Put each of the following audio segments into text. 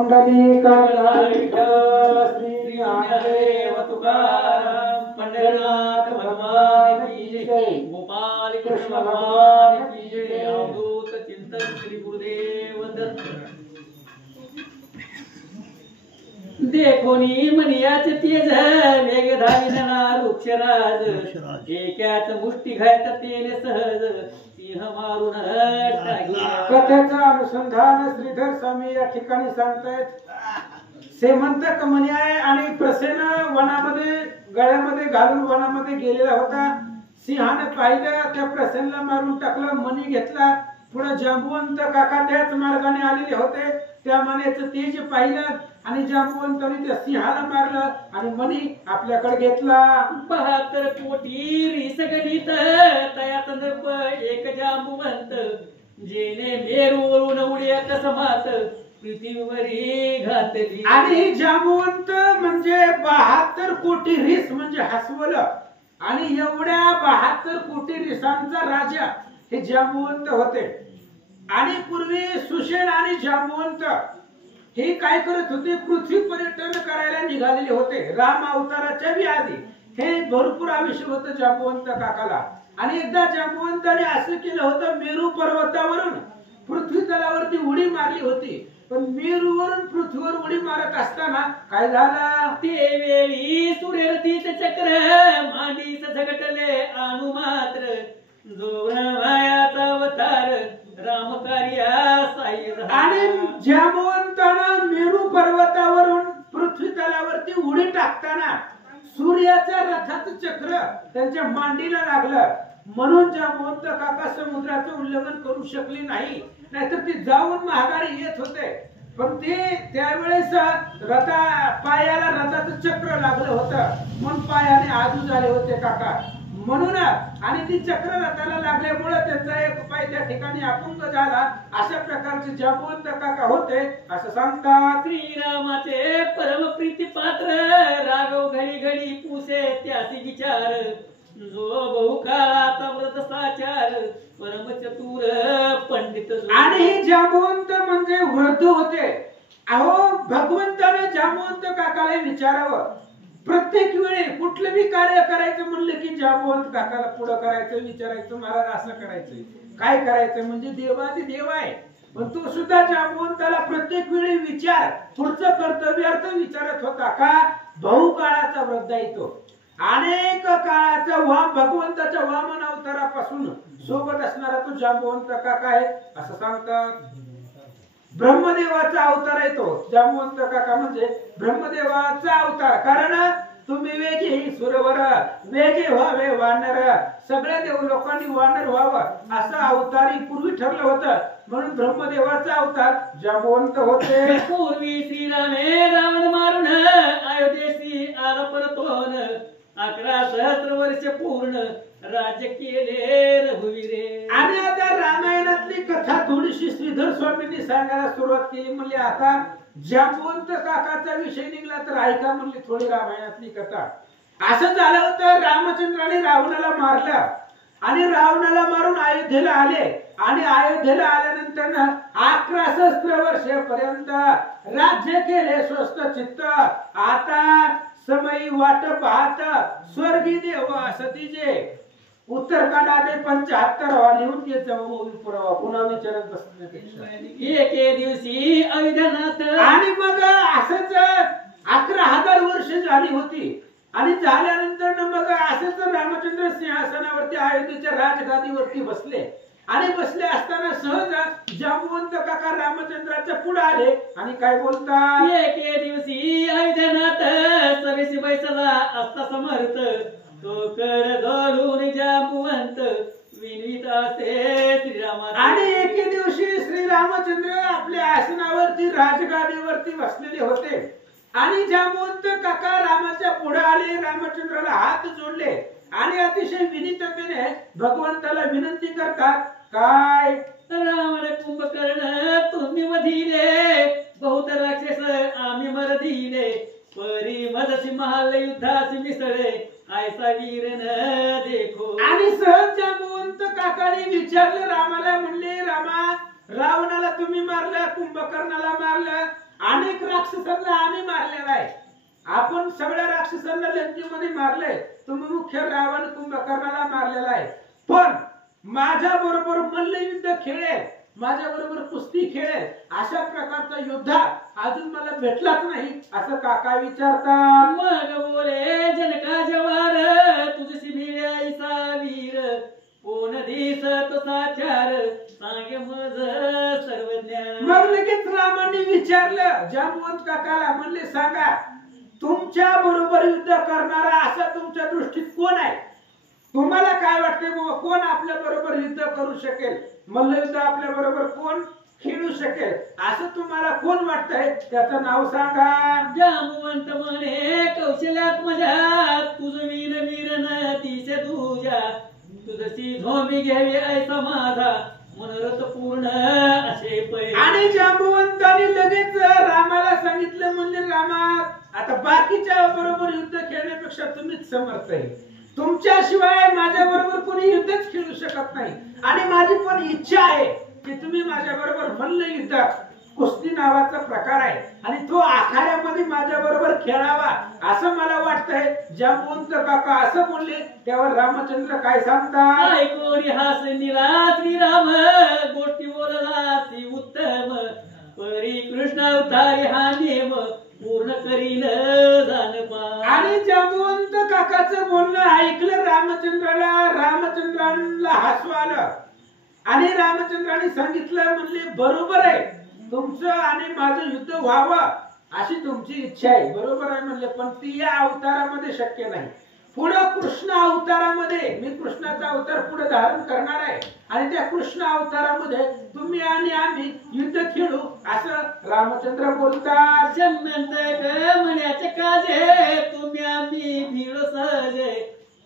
कुंडली श्री ज्ञानदेव तुकाराम पंढरनाथ भगवान की जय गोपाल कृष्ण भगवान की जय अवधूत चिंतन श्री गुरुदेव दत्त। देखोनी मनियाचे तेज मेघधारी जना वृक्षराज एकाच मुष्टी घात तेने सहज सिंह मारून कथेचा अनुसंधान श्रीधर स्वामी या ठिकाणी सांगतायत। सेमंत कमनी आहे आणि प्रसेन वनामध्ये गळ्यामध्ये घालून वनामध्ये गेलेला होता। सिंहाने पाहिलं त्या प्रसेनला मारून टाकलं, मणी घेतला। पुढे जांबुवंत काका त्याच मार्गाने आलेले होते, त्या मण्याचं तेज पाहिलं आणि जांबुवंताने त्या सिंहाला मारलं आणि मणी आपल्याकडे घेतला। 72 कोटी रिसगणित तयात नप एक जांबुवंत जेने मेरूवरून उड्या कसमात पृथ्वीवरी घातली। आणि जांबुवंत म्हणजे 72 कोटी रिस म्हणजे हसवलं आणि एवढ्या 72 कोटी रिसांचा राजा हे जांबुवंत होते। आणि पूर्वी सुषेण आणि जांबुवंत हे काय करत होते, पृथ्वी पर्यटन करायला निघालेले होते। राम अवताराच्या बी आधी हे भरपूर आयुष्य होतं जांबुवंत काकाला। आणि एकदा जांबुवंताने असं केलं होतं, मेरू पर्वतावरून पृथ्वी तलावरती उडी मारली होती, पण मेरूवरून पृथ्वीवर उडी मारत असताना काय झालं, ते वेळी सूर्यरथीचे चक्र मांडीच झगटले अनु मात्र जोवयाचा अवतार राम कार्यासाई। आणि जांबुवंतानं मेरू पर्वतावरून पृथ्वी तलावरती उडी टाकताना सूर्याच्या रथाचं चक्र त्यांच्या मांडीला लागलं, म्हणून जांबुवंत काका समुद्राचं उल्लंघन करू शकले नाही, नाहीतर ते जाऊन महागारी येत होते। पण ते त्यावेळेस पायाला रथाचं चक्र लागलं होतं, म्हणून पायाने आजू झाले होते काका म्हणून। आणि ती चक्र रथाला लागल्यामुळे त्यांचा एक पाय त्या ठिकाणी अपंग झाला। अशा प्रकारचे जांबुवंत काका होते असं सांगतात। श्रीरामाचे परम प्रीती पात्र राघव घडी घडी पुसे त्यासी विचार जो बहुकाळाचा व्रत साचार परम चतुर पंडित। आणि हे जांबुवंत म्हणजे वृद्ध होते। अहो भगवंताने जांबुवंत काकाला विचारावं, प्रत्येक वेळी कुठलं बी कार्य करायचं म्हणलं की जांबुवंत काकाला पुढे करायचं, विचारायचं महाराज असं करायचं काय करायचं, म्हणजे देवादी देव आहे। पण तो सुद्धा जांबुवंताला प्रत्येक वेळी विचार पुढचं कर्तव्यार्थ विचारत होता का बहुकाळाचा वृद्ध आहे तो। अनेक काळाचा भगवंताच्या वामन अवतारापासून सोबत असणारा तो जांबुवंत काका आहे असं सांगतात। ब्रह्मदेवाचा अवतार आहे तो जांबुवंत काका, म्हणजे ब्रह्मदेवाचा अवतार। कारण तुम्ही वेगे सुरवर वेगे व्हावे वानर, सगळ्या देव लोकांनी वानर व्हावं असं अवतारी पूर्वी ठरलं होतं, म्हणून ब्रह्मदेवाचा अवतार जांबुवंत होते। पूर्वी श्रीरामे रावण मारून अयोध्येसी आला परतोन 11 सहस्र वर्ष पूर्ण राज्य केले रघुवीरे। आणि आता रामायणातली कथा थोडीशी श्रीधर स्वामींनी सांगायला सुरुवात केली, म्हणजे आता जांबुवंत काकाचा विषय निघला तर ऐका म्हणली थोडी रामायणातली कथा। असं झालं होतं, रामचंद्राने रावणाला मारलं आणि रावणाला मारून अयोध्येला आले आणि अयोध्येला आल्यानंतर 11 सहस्र वर्षापर्यंत राज्य केले स्वस्त चित्त। आता समय वाट पाहत स्वर्गी देव सतीचे उत्तरकांडाने 75 लिहून घेत पुन्हा विचारत बसण्यापेक्षा एके दिवशी अयोध्यानाथ। आणि मग असंच 11,000 वर्ष झाली होती आणि झाल्यानंतर मग असंच रामचंद्र सिंहासनावरती अयोध्येच्या राजगादीवरती बसले आणि बसले असताना सहज जांबुवंत काका रामचंद्राच्या पुढे आले आणि काय बोलतात, एके दिवशी अयोध्यानाथ सभेशी बैसला असता समर्थ तो कर धरून जांबुवंत विनवित असे श्रीरामाचे। आणि एके दिवशी श्री रामचंद्र आपल्या आसनावरती राजगादीवरती बसलेले होते आणि जांबुवंत काका रामाच्या पुढे आले, रामचंद्राला हात जोडले आणि अतिशय विनीततेने भगवंताला विनंती करतात, काय रावण कुंभकर्ण तुम्ही वधिले बहुत राक्षस आम्ही मरदिले परी मदसी महाल युद्धास मिसळे ऐसा वीर न देखो। आणि सहज जांबुवंत काकाने विचारलं रामाला, म्हणले रामा रावणाला तुम्ही मारलं, कुंभकर्णाला मारलं अनेक राक्षसांना आम्ही मारलेला आहे, आपण सगळ्या राक्षसांना लंकेमध्ये मारले, तुम्ही मुख्य रावण कुंभकर्णाला मारलेला आहे, पण माझ्या बरोबर मल्लयुद्ध खेळेल, माझ्या बरोबर कुस्ती खेळेल अशा प्रकारचा योद्धा अजून मला भेटलाच नाही असं काका विचारतात. मग बोले जनका जवार तुझशी भिड्याईसा वीर, कोण दिस तसा चार सांगे मज सर्वज्ञ. मग लगेच रामाने विचारलं जांबवंत काकाला, म्हणले सांगा तुमच्या बरोबर युद्ध करणारा असा तुमच्या दृष्टीत कोण आहे, तुम्हाला काय वाटते कोण आपल्या बरोबर युद्ध करू शकेल, मल्लयुद्ध आपल्या बरोबर कोण खेळू शकेल असं तुम्हाला कोण वाटतंय, त्याचं नाव सांगा. जांबवंत म्हणे कौशल्यात माझ्या तुझ वीर वीर न तिसे तुझ्या, तुझशी झोंबी घ्यावी ऐसा माझा मनोरथ पूर्ण असे पै. आणि जांबवंतांनी लगेच रामाला सांगितलं, म्हणजे रामा आता बाकीच्या बरोबर युद्ध खेळण्यापेक्षा तुम्हीच समर्थ आहे, तुमच्याशिवाय माझ्या बरोबर कोणी युद्धच खेळू शकत नाही, आणि माझी पण इच्छा आहे की तुम्ही माझ्या बरोबर मल्लयुद्ध कुस्ती नावाचा प्रकार आहे आणि तो आखाड्यामध्ये माझ्या बरोबर खेळावा असं मला वाटतंय. जांबवंत काका असं बोलले त्यावर रामचंद्र काय सांगतात, ऐकोनी हास निरा श्रीराम गोष्टी बोलला ती उत्तम, परी कृष्ण अवतारी हा नेम पूर्ण करील जाणपा. आणि जांबवंत काकाचं बोलणं ऐकलं रामचंद्राला हसू आलं आणि रामचंद्राने सांगितलं, म्हणले बरोबर आहे तुमचं आणि माझं युद्ध व्हावं अशी तुमची इच्छा आहे, बरोबर आहे म्हणले, पण ती या अवतारामध्ये शक्य नाही, पुढे कृष्ण अवतारामध्ये मी कृष्णाचा अवतार पुढे धारण करणार आहे आणि त्या कृष्ण अवतारामध्ये तुम्ही आणि आम्ही युद्ध खेळू असं रामचंद्र बोलतात. म्हण्याचे काजे तुम्ही आम्ही भिड सहजे,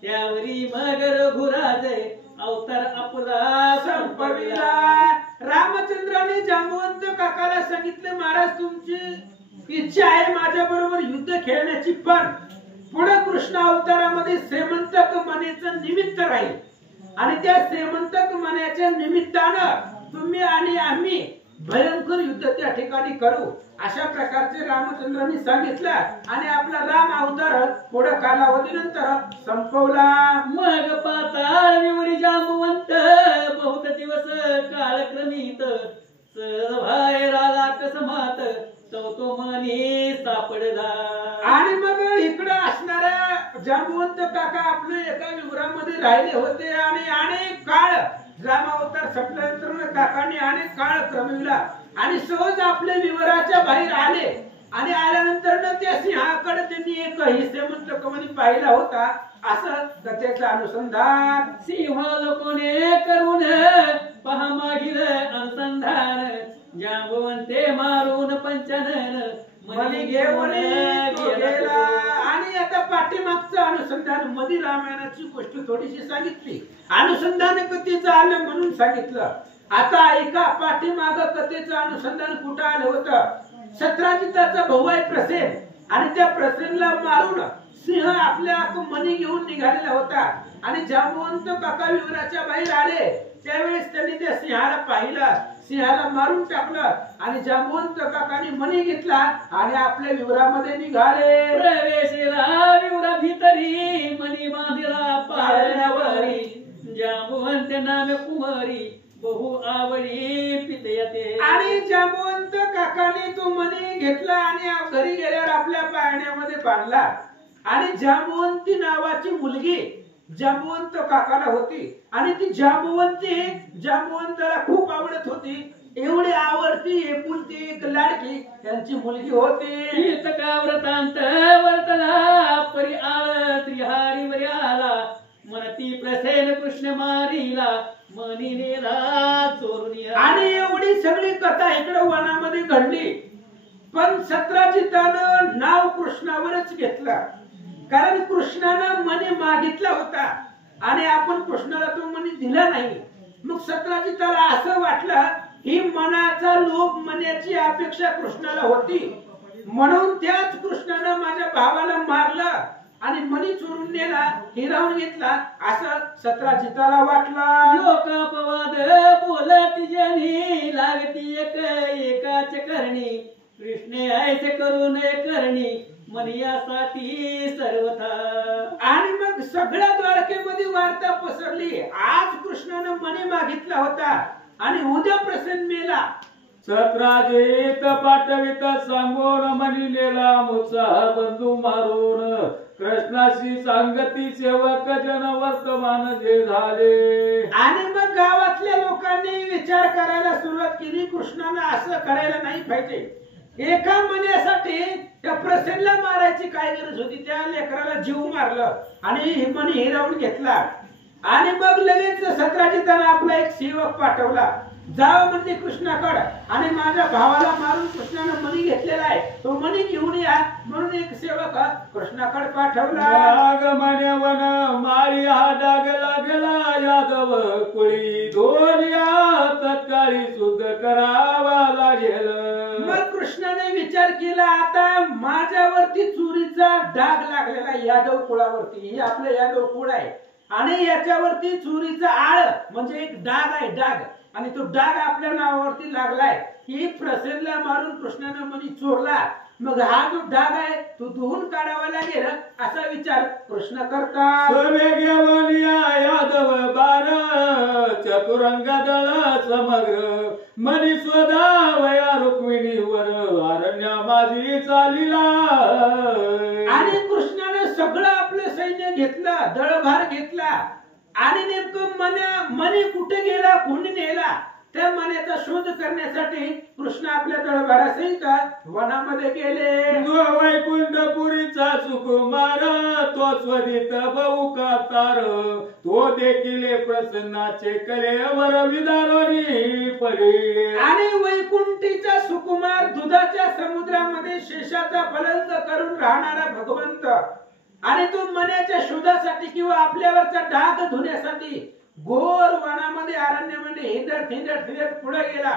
त्यावरी मग रघुराजे अवतार आपला संपविला. रामचंद्राने जांबवंत काकाला सांगितलं, महाराज तुमची इच्छा आहे माझ्या बरोबर युद्ध खेळण्याची, पण पुढे कृष्ण अवतारामध्ये सेमंतक मनेचं निमित्त राहील आणि त्या सेमंतक मण्याच्या निमित्तानं तुम्ही आणि आम्ही भयंकर युद्ध त्या ठिकाणी करू अशा प्रकारचे रामचंद्रांनी सांगितलं आणि आपला राम अवतार पुढे कालावधीनंतर संपवला. मग पाताळ विवरी जांबवंत बहुत दिवस कालक्रमित, बाहेर आला कसमात तो मनी सापडला. आणि मग इकडे असणाऱ्या जांबवंत काका आपले एका विवरामध्ये राहिले होते आणि अनेक काळ राम अवतार संपल्यानंतर काकांनी अनेक काळ क्रमविला आणि सहज आपल्या विवराच्या बाहेर आले आणि आल्यानंतर त्या सिंहाकडे त्यांनी एक हिस्सेमंतकमणी पाहिला होता असं कथेचं अनुसंधान. सिंह लोकोने करून पहा मागील अनुसंधान, जांबवंते मारून पंचानन मनी घेऊन गेला. आणि आता पाठीमागचं अनुसंधान मध्ये रामायणाची गोष्ट थोडीशी सांगितली, अनुसंधान कथेचं आलं म्हणून सांगितलं. आता ऐका पाठीमाग कथेचं अनुसंधान कुठं आलं होतं. सत्राजिताचा भाऊ आहे प्रसेन आणि त्या प्रसेनला मारून सिंह आपल्या मनी घेऊन निघालेला होता आणि जांबवंत काका विवराच्या बाहेर आले त्यावेळेस त्यांनी त्या सिंहाला पाहिलं, सिंहाला मारून टाकलं आणि जांबवंत काकांनी मनी घेतला आणि आपल्या विवरामध्ये निघाले. प्रवेशला विवरा भितरी मनी बांधिला पाळण्यावरी, जांबवंत नामे कुमारी बहु आवडी पितयते. आणि जांबवंत काकाने तो मनी घेतला आणि घरी गेल्यावर आपल्या पाळण्यामध्ये बांधला आणि जांबवंती नावाची मुलगी जांबवंत काकाला होती आणि ती जांबवंती जांबवंताला खूप आवडत होती. एवढी आवडती एकुलती एक लाडकी त्यांची मुलगी होती. व्रतांत वर्तला परी आळ त्रिहारी वरी आला, मनती प्रसेन कृष्ण मारीला मनी नेला चोरून. आणि एवढी सगळी कथा इकडे वनामध्ये घडली पण सत्राजितानं नाव कृष्णावरच घेतलं कारण कृष्णानं मनी मागितला होता आणि आपण कृष्णाला तो मनी दिला नाही. मग सत्राजिताला असं वाटलं ही मनाचा लोभ मनाची अपेक्षा कृष्णाला होती म्हणून त्याच कृष्णानं माझ्या भावाला मारलं आणि मनी चोरून नेला, हिरावून घेतला असं सत्राजिताला वाटलं. लोकापवाद बोलती जनी लागती एकाच करणी, कृष्णे ऐसे करून करणी मनियासाठी सर्वथा. आणि मग सगळ्या द्वारकेमध्ये वार्ता पसरली. आज कृष्णानं मनी मागितला होता आणि उद्या प्रसन्न मेला. सत्राजित पाठवित सांगून मनी नेला मुत्साह बंधू मारून. कृष्णाशी सांगती सेवक जन वर्तमान जे झाले. आणि मग गावातल्या लोकांनी विचार करायला सुरुवात केली, कृष्णानं असं करायला नाही पाहिजे. एका मण्यासाठी त्या प्रसेनला मारायची काय गरज होती. त्या लेकराला जीव मारलं आणि मणी हिरावून घेतला. आणि मग लगेच सत्राजितानं आपला एक सेवक पाठवला, जाव म्हणजे कृष्णाकडे आणि माझ्या भावाला मारून कृष्णानं मणी घेतलेला आहे, तो मणी घेऊन या म्हणून एक सेवक कृष्णाकडे पाठवला. वन माळी हा डाग लागला यादव कुळी धोलिया तत्काळी शुद्ध करावा लागेल. मग कृष्णाने विचार केला, आता माझ्यावरती चोरीचा डाग लागलेला यादव कुळावरती, हे आपलं यादव कुळ आहे आणि याच्यावरती चोरीचा आळ म्हणजे एक डाग आहे, डाग, आणि तो डाग आपल्या नावावरती लागलाय. ही प्रसेनला मारून कृष्णाने मनी चोरला. मग हा जो डाग आहे तो धुवून काढावा लागेल असा विचार कृष्ण करतात. यादव बार चतुरंग दळ समग्र मनी स्वदा वया रुक्मिणीवर अरण्या माझी चालिला. आणि कृष्णाने सगळं आपलं सैन्य घेतलं, दळभार घेतला आणि नेमकं मनी कुठे गेला, कोणी नेला, त्या मण्याचा शोध करण्यासाठी कृष्ण आपल्या दळभारासहित वनामध्ये गेले. जो वैकुंठपुरीचा सुकुमार तो स्वदित बहुकातार तो देखील प्रसन्नाचे कलेवर विदारोनी पडे. आणि वैकुंठीचा सुकुमार दुधाच्या समुद्रामध्ये शेषाचा पलंग करून राहणारा भगवंत आणि तो मण्याच्या शोधासाठी किंवा आपल्यावरचा डाग धुण्यासाठी घोर वनामध्ये अरण्यामध्ये हिंडत पुढे गेला.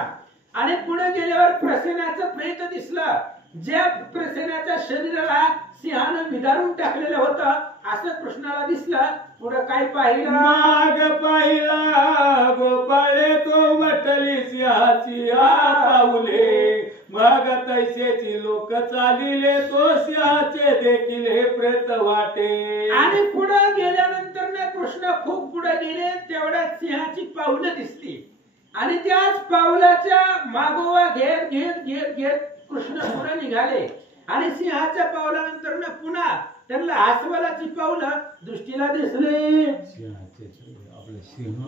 आणि पुढे गेल्यावर प्रसेनाचं प्रेत दिसलं, ज्या प्रसेनाच्या शरीराला सिंहानं विदारून टाकलेलं होतं असं कृष्णाला दिसलं. पुढे काय पाहिलं, माग पाहिला गोपाळे तो म्हटली सिंहाची पाऊले. मग तैसेची लोक चालिले तो सिंहाचे देखील हे प्रेत वाटे. आणि पुढे गेल्यानंतर ना कृष्ण खूप पुढे गेले, तेवढ्यात सिंहाची पावलं दिसली आणि त्याच पावलाच्या मागोवा घेत घेत घेत घेत कृष्ण पुढे निघाले. आणि सिंहाच्या पावलानंतर ना पुन्हा त्यांना अस्वलाची पावलं दृष्टीला दिसले. आपलं सिंह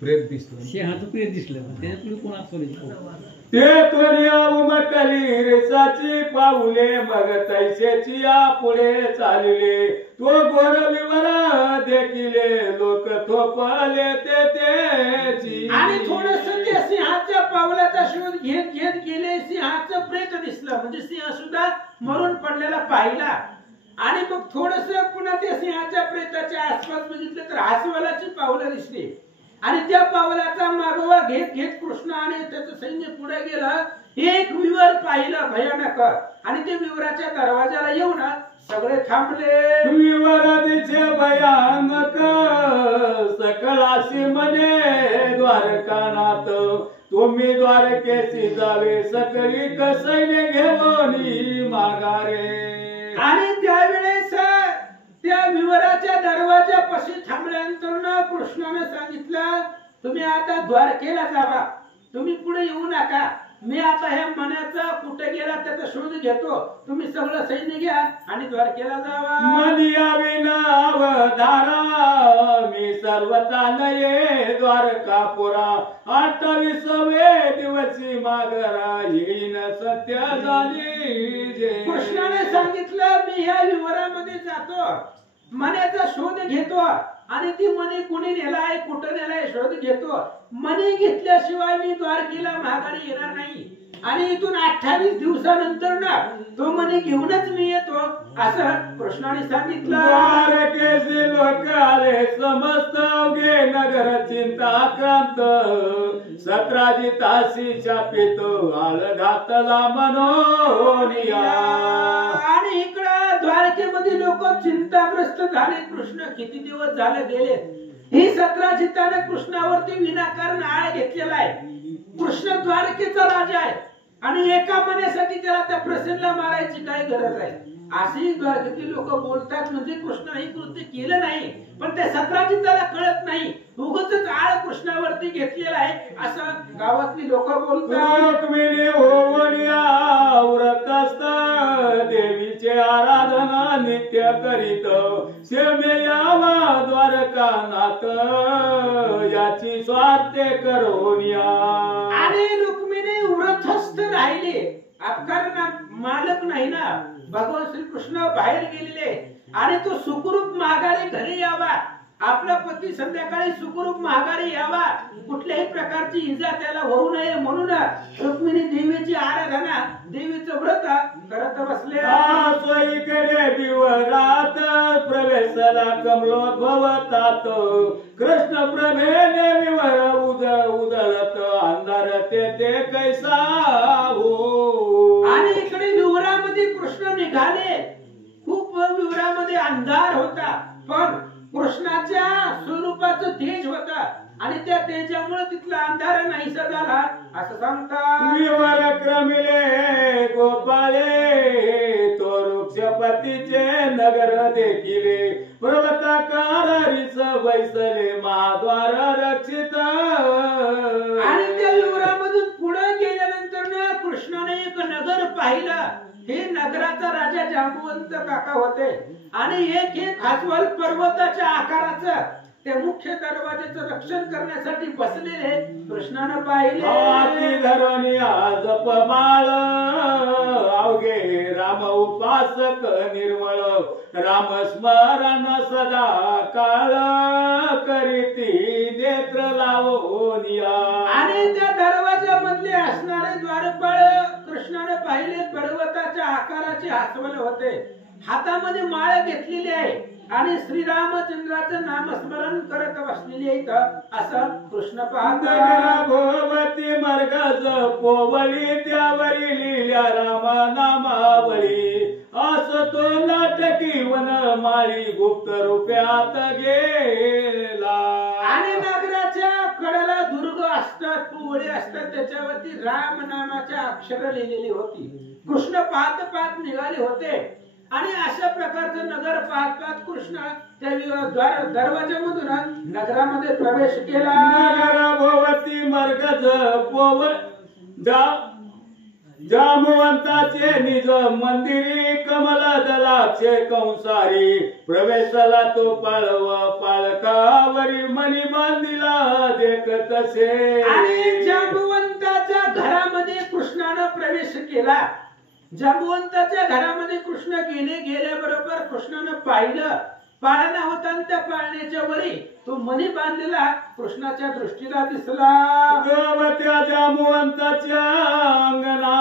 प्रेत दिसलं, सिंहाचं प्रेत दिसलं, त्याच्यापुढे कोण अस्वलाची ते त्वरिया उमटली रेसाची पाऊले. मग तैसेची पुढे चालले तो गोर विवर देखिले लोक थोपले तेची. आणि थोडस त्या सिंहाच्या पावलाचा शोध घेत घेत गेले. सिंहाचं प्रेत दिसलं म्हणजे सिंह सुद्धा मरून पडलेला पाहिला. आणि मग थोडस पुन्हा त्या सिंहाच्या प्रेताच्या आसपास बघितलं तर अस्वलाची पावलं दिसली. आणि त्या पावलाचा मागोवा घेत घेत कृष्ण आणि त्याचं सैन्य पुढे गेलं. एक विवर पाहिलं भयानक आणि ते विवराच्या दरवाजाला येऊन सगळे थांबले. विवराचे भयानक सकळाशी म्हणे द्वारकानाथ तुम्ही द्वारकेशी जावे सकळी कसैने घेऊन माघारे. आणि त्यावेळेस त्या विवराच्या दरवाजापाशी थांबल्यानंतर कृष्णाने सांगितलं, तुम्ही आता द्वारकेला जावा, तुम्ही पुढे येऊ नका. मी आता ह्या मनाचा कुठे गेला त्याचा शोध घेतो, तुम्ही सगळं सैन्य घ्या आणि द्वारकेला जावा. मनिया विनावधारा मी सर्वता नये द्वारकापुरा 28वे दिवसी मागरा येईन सत्य झाली. कृष्णाने सांगितलं, मी ह्या विवरामध्ये जातो, मण्याचा शोध घेतो आणि ती मणी कुणी नेलाय कुठं नेलाय शोध घेतो. मणी घेतल्याशिवाय मी द्वारकेला माघारी येणार नाही. आणि इथून 28 दिवसानंतर ना तो मणी घेऊनच मी येतो असं कृष्णाने सांगितलं. द्वारकेशी लोक आले समस्त अवघे नगर चिंताक्रांत सत्राजिताशी शापित आळ घातला मनोनिया. आणि इकडं द्वारकेमध्ये लोक चिंताग्रस्त झाले. कृष्ण किती दिवस झाले गेले. ही सत्राजिताने कृष्णावरती विनाकारण आळ घेतलेला आहे. कृष्ण द्वारकेचा राजा आहे आणि एका मनासाठी त्याला त्या प्रसन्नला मारायची काय गरज आहे? अशी किती लोक बोलतात म्हणजे कृष्ण हे कृत्य केलं नाही, पण त्या सत्राची त्याला कळत नाही, उगाचच आळ कृष्णावरती घेतलेला आहे असं गावातली लोक बोलतात. रुक्मिणी होवनिया व्रत असत देवीचे आराधना नित्य करीत शेमे यावा द्वारकानाथ याची स्वार्थे करोनिया. आणि रुक्मिणी व्रतस्थ राहिले, कारण मालक नाही ना, भगवान श्रीकृष्ण बाहेर गेलेले आणि तो सुखरूप माघारी घरी यावा, आपला पती संध्याकाळी सुखरूप माघारी यावा, कुठल्याही प्रकारची इजा त्याला होऊ नये म्हणून रुक्मिणी देवीची आराधना देवीचं व्रत करत बसले. सोयीकडे विवरात प्रवेशला कमलोद्भवतात कृष्ण प्रभेने विवर उदळत अंधार ते कैसा हो. आणि इकडे विवरामध्ये कृष्ण निघाले, खूप विवरामध्ये अंधार होता, पण कृष्णाच्या स्वरूपाचं तेज होता आणि त्या तेजामुळे तिथला अंधार नाहीसा झाला असं सांगतात. विवर क्रमिले गोपाळे तो वृक्षपतीचे नगर देखिले पर्वताकारीच बैसले महाद्वार रक्षित. आणि त्या विवरामधून पुढे गेल्यानंतर ना कृष्णाने एक नगर पाहिलं. हे नगराचा राजा जांबुवंत काका होते आणि एक हातवल पर्वताच्या आकाराचं ते मुख्य दरवाजाचं रक्षण करण्यासाठी बसलेले कृष्णानं पाहिले. धरणी जपमाळ अवघे राम उपासक निर्मळ राम स्मरण सदा काळ करीती नेत्र लावोनिया. आणि त्या दरवाजामधले असणारे द्वारपाळ कृष्णाने पाहिले, पर्वताच्या आकाराचे हातवल होते, हातामध्ये माळ घेतलेली आहे आणि श्रीरामचंद्राचं नामस्मरण करत बसलेली आहे असं कृष्ण पाहतात. भोवती मर्गज पोवळी त्यावरी लिहिल्या रामा नामावळी असं तो नाटकी वन माळी गुप्त रुपयात गेला. आणि नगराच्या कडेला दुर्ग असतात, पोवळी असतात, त्याच्यावरती राम नामाच्या अक्षर लिहिलेली होती. कृष्ण पाहत पाहत निघाले होते आणि अशा प्रकारचं नगर पाहत पाहत कृष्ण त्या दरवाजामधून नगरामध्ये प्रवेश केला. नगर भोवती मर्गज पोव जामवंताचे निज मंदिरी कमल दलाचे कंसारी प्रवेशला तो पाळव पाळकावरी मणी बांधिला देख तसे. आणि जांबुवंताच्या घरामध्ये कृष्णानं प्रवेश केला. जांबुवंताच्या घरामध्ये कृष्ण गेल्याबरोबर कृष्णानं पाहिलं, पाळणा होता आणि त्या पाळण्याच्या वरी तो मणी बांधलेला कृष्णाच्या दृष्टीला दिसला. त्या जांबुवंताच्या अंगणा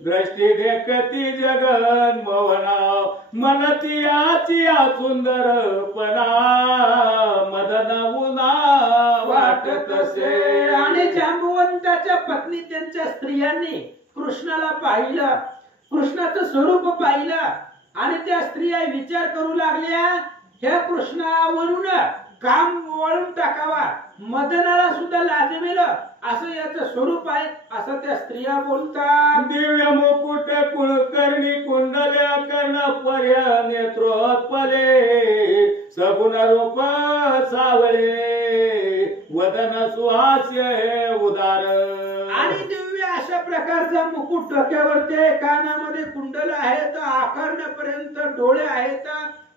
दृष्टी देखती जगन मोहना मनती याची सुंदरपणा मदन उना वाटत असे. आणि जांबुवंताच्या पत्नी त्यांच्या स्त्रियांनी कृष्णाला पाहिलं, कृष्णाचं स्वरूप पाहिलं आणि त्या स्त्रिया विचार करू लागल्या, ह्या कृष्णावरून काम वळून टाकावा, मदनाला सुद्धा लाजवेल असं याचं स्वरूप आहे असं त्या स्त्रिया बोलतात. दिव्य मुकुट कुळकर्णी कुंडल्या कर्ण पर्य नेत्रोत्पले सगुण रूप सावळे वदन सुहास्य हे उदार. आणि दिव्य अशा प्रकारचा मुकुट डोक्यावरती, कानामध्ये कुंडल आहेत, आकर्णापर्यंत डोळे आहेत,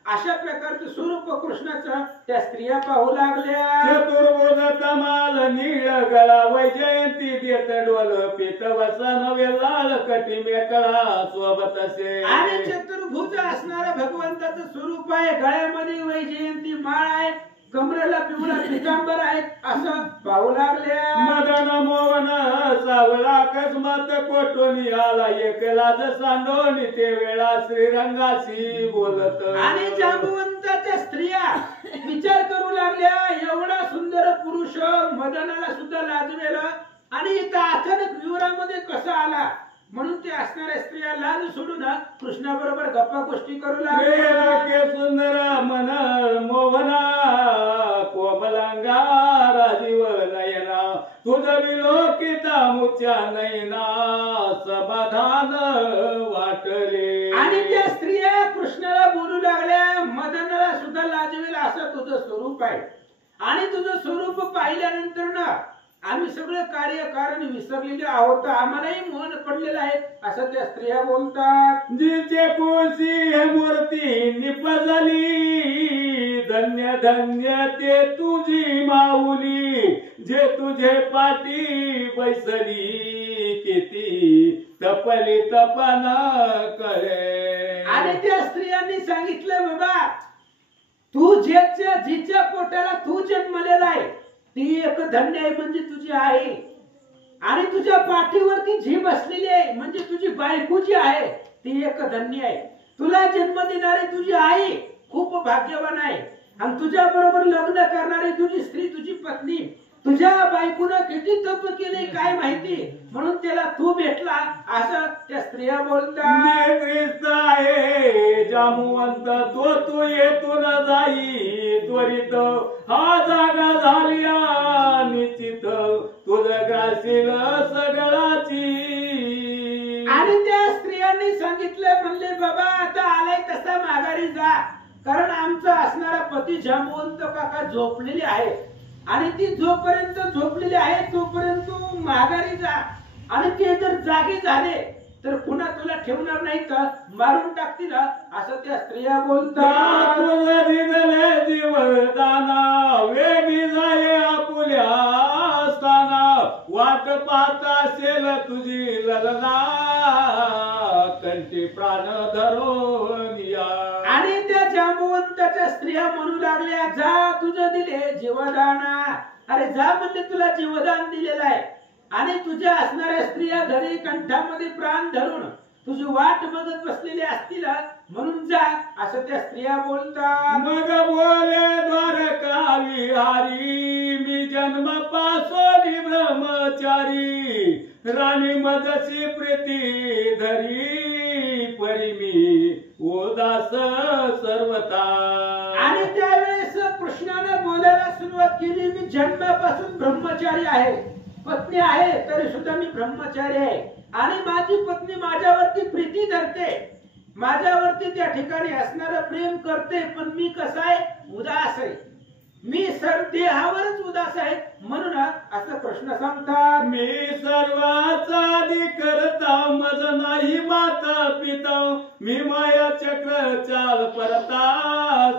अशा प्रकारचं स्वरूप कृष्णाचं त्या स्त्रिया पाहू लागल्या. चतुर्भुज कमाल नीळ गळा वैजयंती देत डोल पीत वसन वेलाळ कटी मेकळा सोबत असे. आणि चतुर्भुज असणाऱ्या भगवंताचं स्वरूप आहे, गळ्यामध्ये वैजयंती माळ आहे, कमरेला पिवळा पितांबर आहेत असं पाहू लागल्या. मदन मोहन सावळा अकस्मात कोटोनी आला एकलाच सांडोनी ते वेळा श्रीरंगाशी बोलत. आणि जांबुवंताच्या स्त्रिया विचार करू लागल्या, एवढा सुंदर पुरुष मदनाला सुद्धा लाजवेल आणि इथं अचानक विवरामध्ये कसा आला, म्हणून ते असणाऱ्या स्त्रिया लाज सोडून कृष्णाबरोबर गप्पा गोष्टी करू लागल्या. सुंदर मन मोहना कोमलांगा राजीव नयना तुझ विलोकिता मुच्या नैना समाधान वाटले. आणि त्या स्त्रिया कृष्णाला बोलू लागल्या, मदनाला सुद्धा लाजवेल असं तुझं स्वरूप आहे. आणि तुझं स्वरूप पाहिल्यानंतर ना आम्ही सगळं कार्यकारण विसरलेले आहोत, आम्हालाही मोहन पडलेलं आहे असं त्या स्त्रिया बोलतात. जिचे कोशी हे मूर्ती निपजली, धन्य धन्य ते तुझी माऊली, जे तुझे पाठी बैसली, किती तपली तपन करे. आणि त्या स्त्रियांनी सांगितलं, बाबा तू जिच्या पोटाला तू जन्मलेला आहे ती एक धन्य आहे म्हणजे तुझी आई, आणि तुझ्या पाठीवरती झी बसलेली आहे म्हणजे तुझी बायको जी आहे ती एक धन्य आहे. तुला जन्म देणारी तुझी आई खूप भाग्यवान आहे, आणि तुझ्या बरोबर लग्न करणारी तुझी स्त्री तुझी पत्नी तुझ्या बायकोनं किती तप केले काय माहिती, म्हणून त्याला तू भेटला असं त्या स्त्रिया बोलतात. आहे जामुवंत तो तू येतून जाई त्वरित, हा जागा झाली निश्चित तुझ गाशील सगळाची. आणि त्या स्त्रियांनी सांगितलं, म्हणले बाबा आता आलाय तसा माघारी जा, कारण आमचा असणारा पती जामुवंत काका झोपलेली आहे, आणि ती जोपर्यंत झोपलेली आहे तोपर्यंत तू माघारी जा, आणि ते जर जागे झाले तर पुन्हा तुला ठेवणार नाही तर मारून टाकतील असं त्या स्त्रिया बोलतात. जीवदाना वेगी झाले आपुल्या स्थाना, वाट पाहता असेल तुझी ललना, कंठी प्राण धरून या. आणि त्या जांबुवंताच्या स्त्रिया म्हणू लागल्या, जा तुझं दिले जीवदाना. अरे जा म्हणजे तुला जीवदान दिलेलं आहे, आणि तुझ्या असणाऱ्या स्त्रिया घरी कंठामध्ये प्राण धरून तुझी वाट बघत बसलेली असतील म्हणून जा असं त्या स्त्रिया बोलतात. मग बोले द्वारका विहारी, मी जन्मापासून ब्रह्मचारी, राणी मजसी प्रीती धरी, परी मी उदास सर्वता. आणि त्यावेळेस कृष्णाने बोलायला सुरुवात केली, मी जन्मापासून ब्रह्मचारी आहे, पत्नी आहे तरी सुद्धा मी ब्रह्मचारी आहे, आणि माझी पत्नी माझ्यावरती प्रीती धरते, माझ्यावरती त्या ठिकाणी असणारं प्रेम करते, पण मी कसा आहे उदास आहे, मी देहावरच उदास आहे, म्हणून असं कृष्ण सांगतात. मी सर्वाचा आदी करता मज नाही माता पिता, मी माया चक्र चाल परता,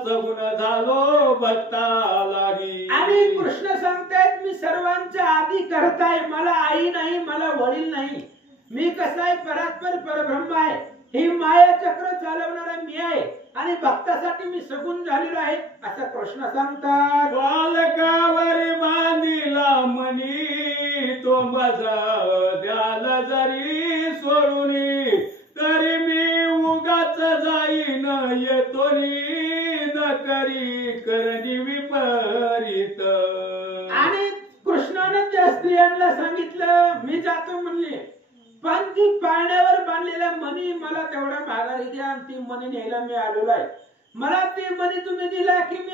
सगुण झालो भक्ता लागी. आणि कृष्ण सांगतायत मी सर्वांच्या आधी करताय, मला आई नाही मला वडील नाही, मी कसा आहे परात्पर परब्रह्म आहे, ही माया चक्र चालवणारा मी आहे, आणि भक्तासाठी मी सगुण झालेलो आहे असं कृष्ण सांगतात. बालकावरी बांधिला मनी, तो माझा द्याल जरी सोडून, तरी मी उगाच जाईन येतोनी, न करी करणी विपरीत. आणि कृष्णाने त्या स्त्रियांना सांगितलं मी जातो म्हणले, पण ती पाळण्यावर बांधलेल्या मणी मला तेवढा माघारी द्या, आणि ती मणी न्यायला मी आलेलो आहे, मला ती मणी तुम्ही दिला की मी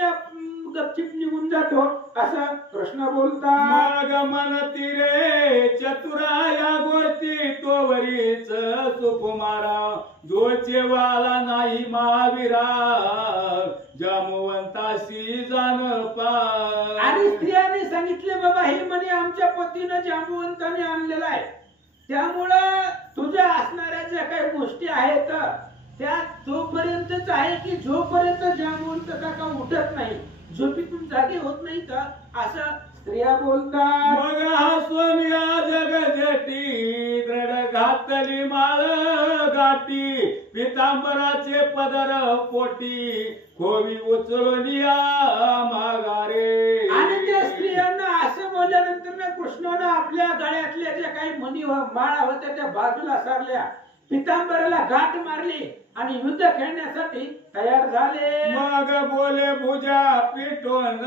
गपचिप निघून जातो असं कृष्ण बोलतात. मग म्हणती रे चतुरा या गोष्टी तोवरीच सुकुमारा, जोचे वाला नाही महावीरा, जामुवंताशी जाण पा. आणि स्त्रियांनी सांगितले बाबा ही मणी आमच्या पतीनं जांबुवंताने आणलेला आहे, त्यामुळं तुझ्या असणाऱ्या ज्या काही गोष्टी आहेत त्या तोपर्यंतच आहे की जोपर्यंत जांबुवंत काका उठत नाही, झोपेतून जागे होत नाही का असं स्त्रिया बोलतात. मग हसून या जगजटी दृढ घातली माळ गाठी, पितांबराचे पदर पोटी, खोवी उचलून या माघारे. आणि त्या स्त्रियांना असं बोलल्यानंतर ना कृष्णानं आपल्या गळ्यातल्या ज्या काही मणी माळा होत्या त्या बाजूला सारल्या, पितांबराला गाठ मारली आणि युद्ध खेळण्यासाठी तयार झाले. मग बोले भुजा पिटून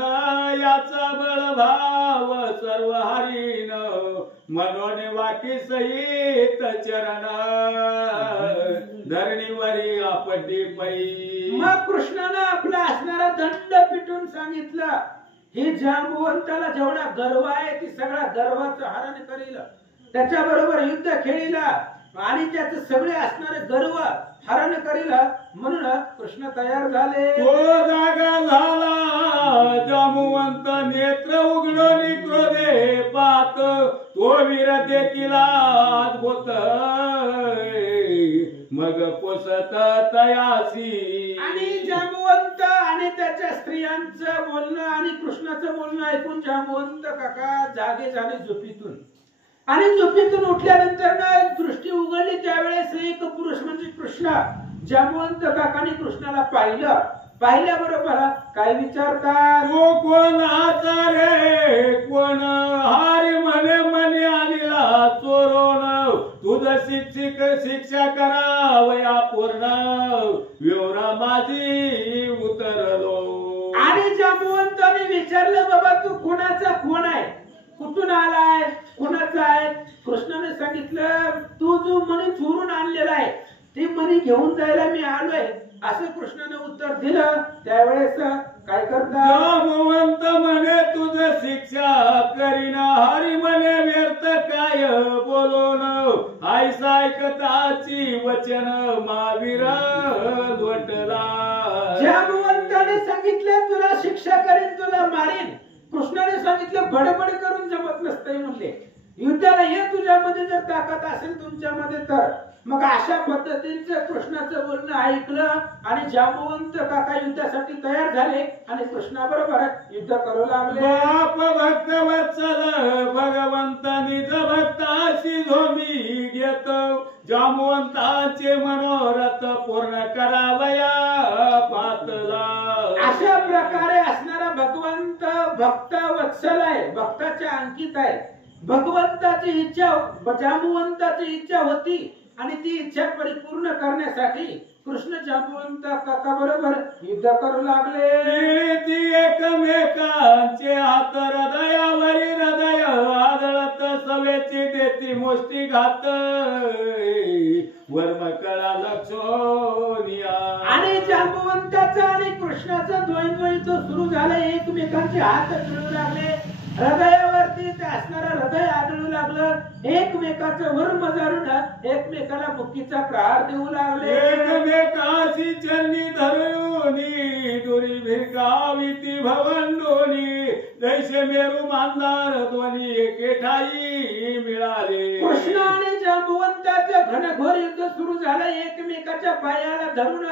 याचा बळभाव सर्व हरीन, मनोने वाकी सहित चरण, धरणीवरी आपटी पै. मग कृष्णानं आपला असणारा दंड पिटून सांगितलं हे जांबुवंताला जेवढा गर्व आहे ती सगळा गर्वाचं हरण करील, त्याच्या बरोबर युद्ध खेळील आणि त्याचे सगळे असणारे गर्व हरण करील, म्हणून कृष्ण तयार झाले. तो जागा झाला जांबुवंत नेत्र उघडून क्रोधे पात, तो वीर देखील अद्भुत मग पोसत तयासी. आणि जांबुवंत आणि त्याच्या स्त्रियांचं बोलणं आणि कृष्णाचं बोलणं ऐकून जांबुवंत काका जागे झाले झोपीतून. आणि झोपीतून उठल्यानंतर दृष्टी उघडली त्यावेळेस एक पुरुष म्हणजे कृष्ण. जांबुवंत काकाने कृष्णाला पाहिलं. पाहिल्याबरोबर काय विचारतात, तो कोण आचारे कोण हारी म्हणे म्हणे आलेला चोरून, तुझ शिक्षा करावया पूर्ण विवरा माझी उतरलो. आणि जांबुवंताने विचारलं, बाबा तू कोणाचा कोण आहे, कुठून आलाय, कोणाचा आहे. कृष्णाने सांगितलं, तू जो मणी चोरून आणलेला आहे ती मणी घेऊन जायला मी आलोय, असं कृष्णाने उत्तर दिलं. त्यावेळेस काय करता, जांबुवंत म्हणे तुझ शिक्षा करीन, हरी म्हणे व्यर्थ काय बोलून, ऐसा ऐकताची वचन महावीर लोटला. जांबुवंताने सांगितलं तुला शिक्षा करीन, तुला मारीन. कृष्णाने सांगितलं बडबड करून जमत नसतंय म्हणले, युद्धाला हे तुझ्यामध्ये जर ताकद असेल तुमच्यामध्ये तर. मग अशा पद्धतीचं कृष्णाचं बोलणं ऐकलं आणि जांबुवंत काका युद्धासाठी तयार झाले आणि कृष्णाबरोबर युद्ध करू लागले. बाप भक्त वत्सल भगवंतानी भक्ताशी झोमी घेत, जांबुवंताचे मनोरथ पूर्ण करावया पातला. अशा प्रकारे असणारा भगवंत भक्त वत्सल आहे, भक्ताच्या अंकित आहे. भगवंताची इच्छा जांबुवंताची इच्छा होती आणि ती इच्छा परिपूर्ण करण्यासाठी कृष्ण जांबुवंत काका बरोबर युद्ध करू लागले. ती एकमेकांचे हात हृदयावरी हृदय आदळत, सवेची देती मुष्टी घात वर्म कळा लक्षोनिया. आणि जांबुवंताचा आणि कृष्णाचा द्वैद्वय तो सुरू झाला. एकमेकांचे हात मिळू लागले, हृदयावरती ते असणारा हृदय आदळू लागलं, एकमेकाचं वर्म जाळून एकमेकाला मुक्कीचा प्रहार देऊ लागले. एकमेकाशी चरणी धरुनी दुरी भिरकावी ती भवंडोनी, जैसे मेरू मांदार ध्वनी एके ठाई मिळाले. कृष्ण आणि जांबुवंताचं घनघोर युद्ध सुरू झालं. एकमेकाच्या पायाला धरून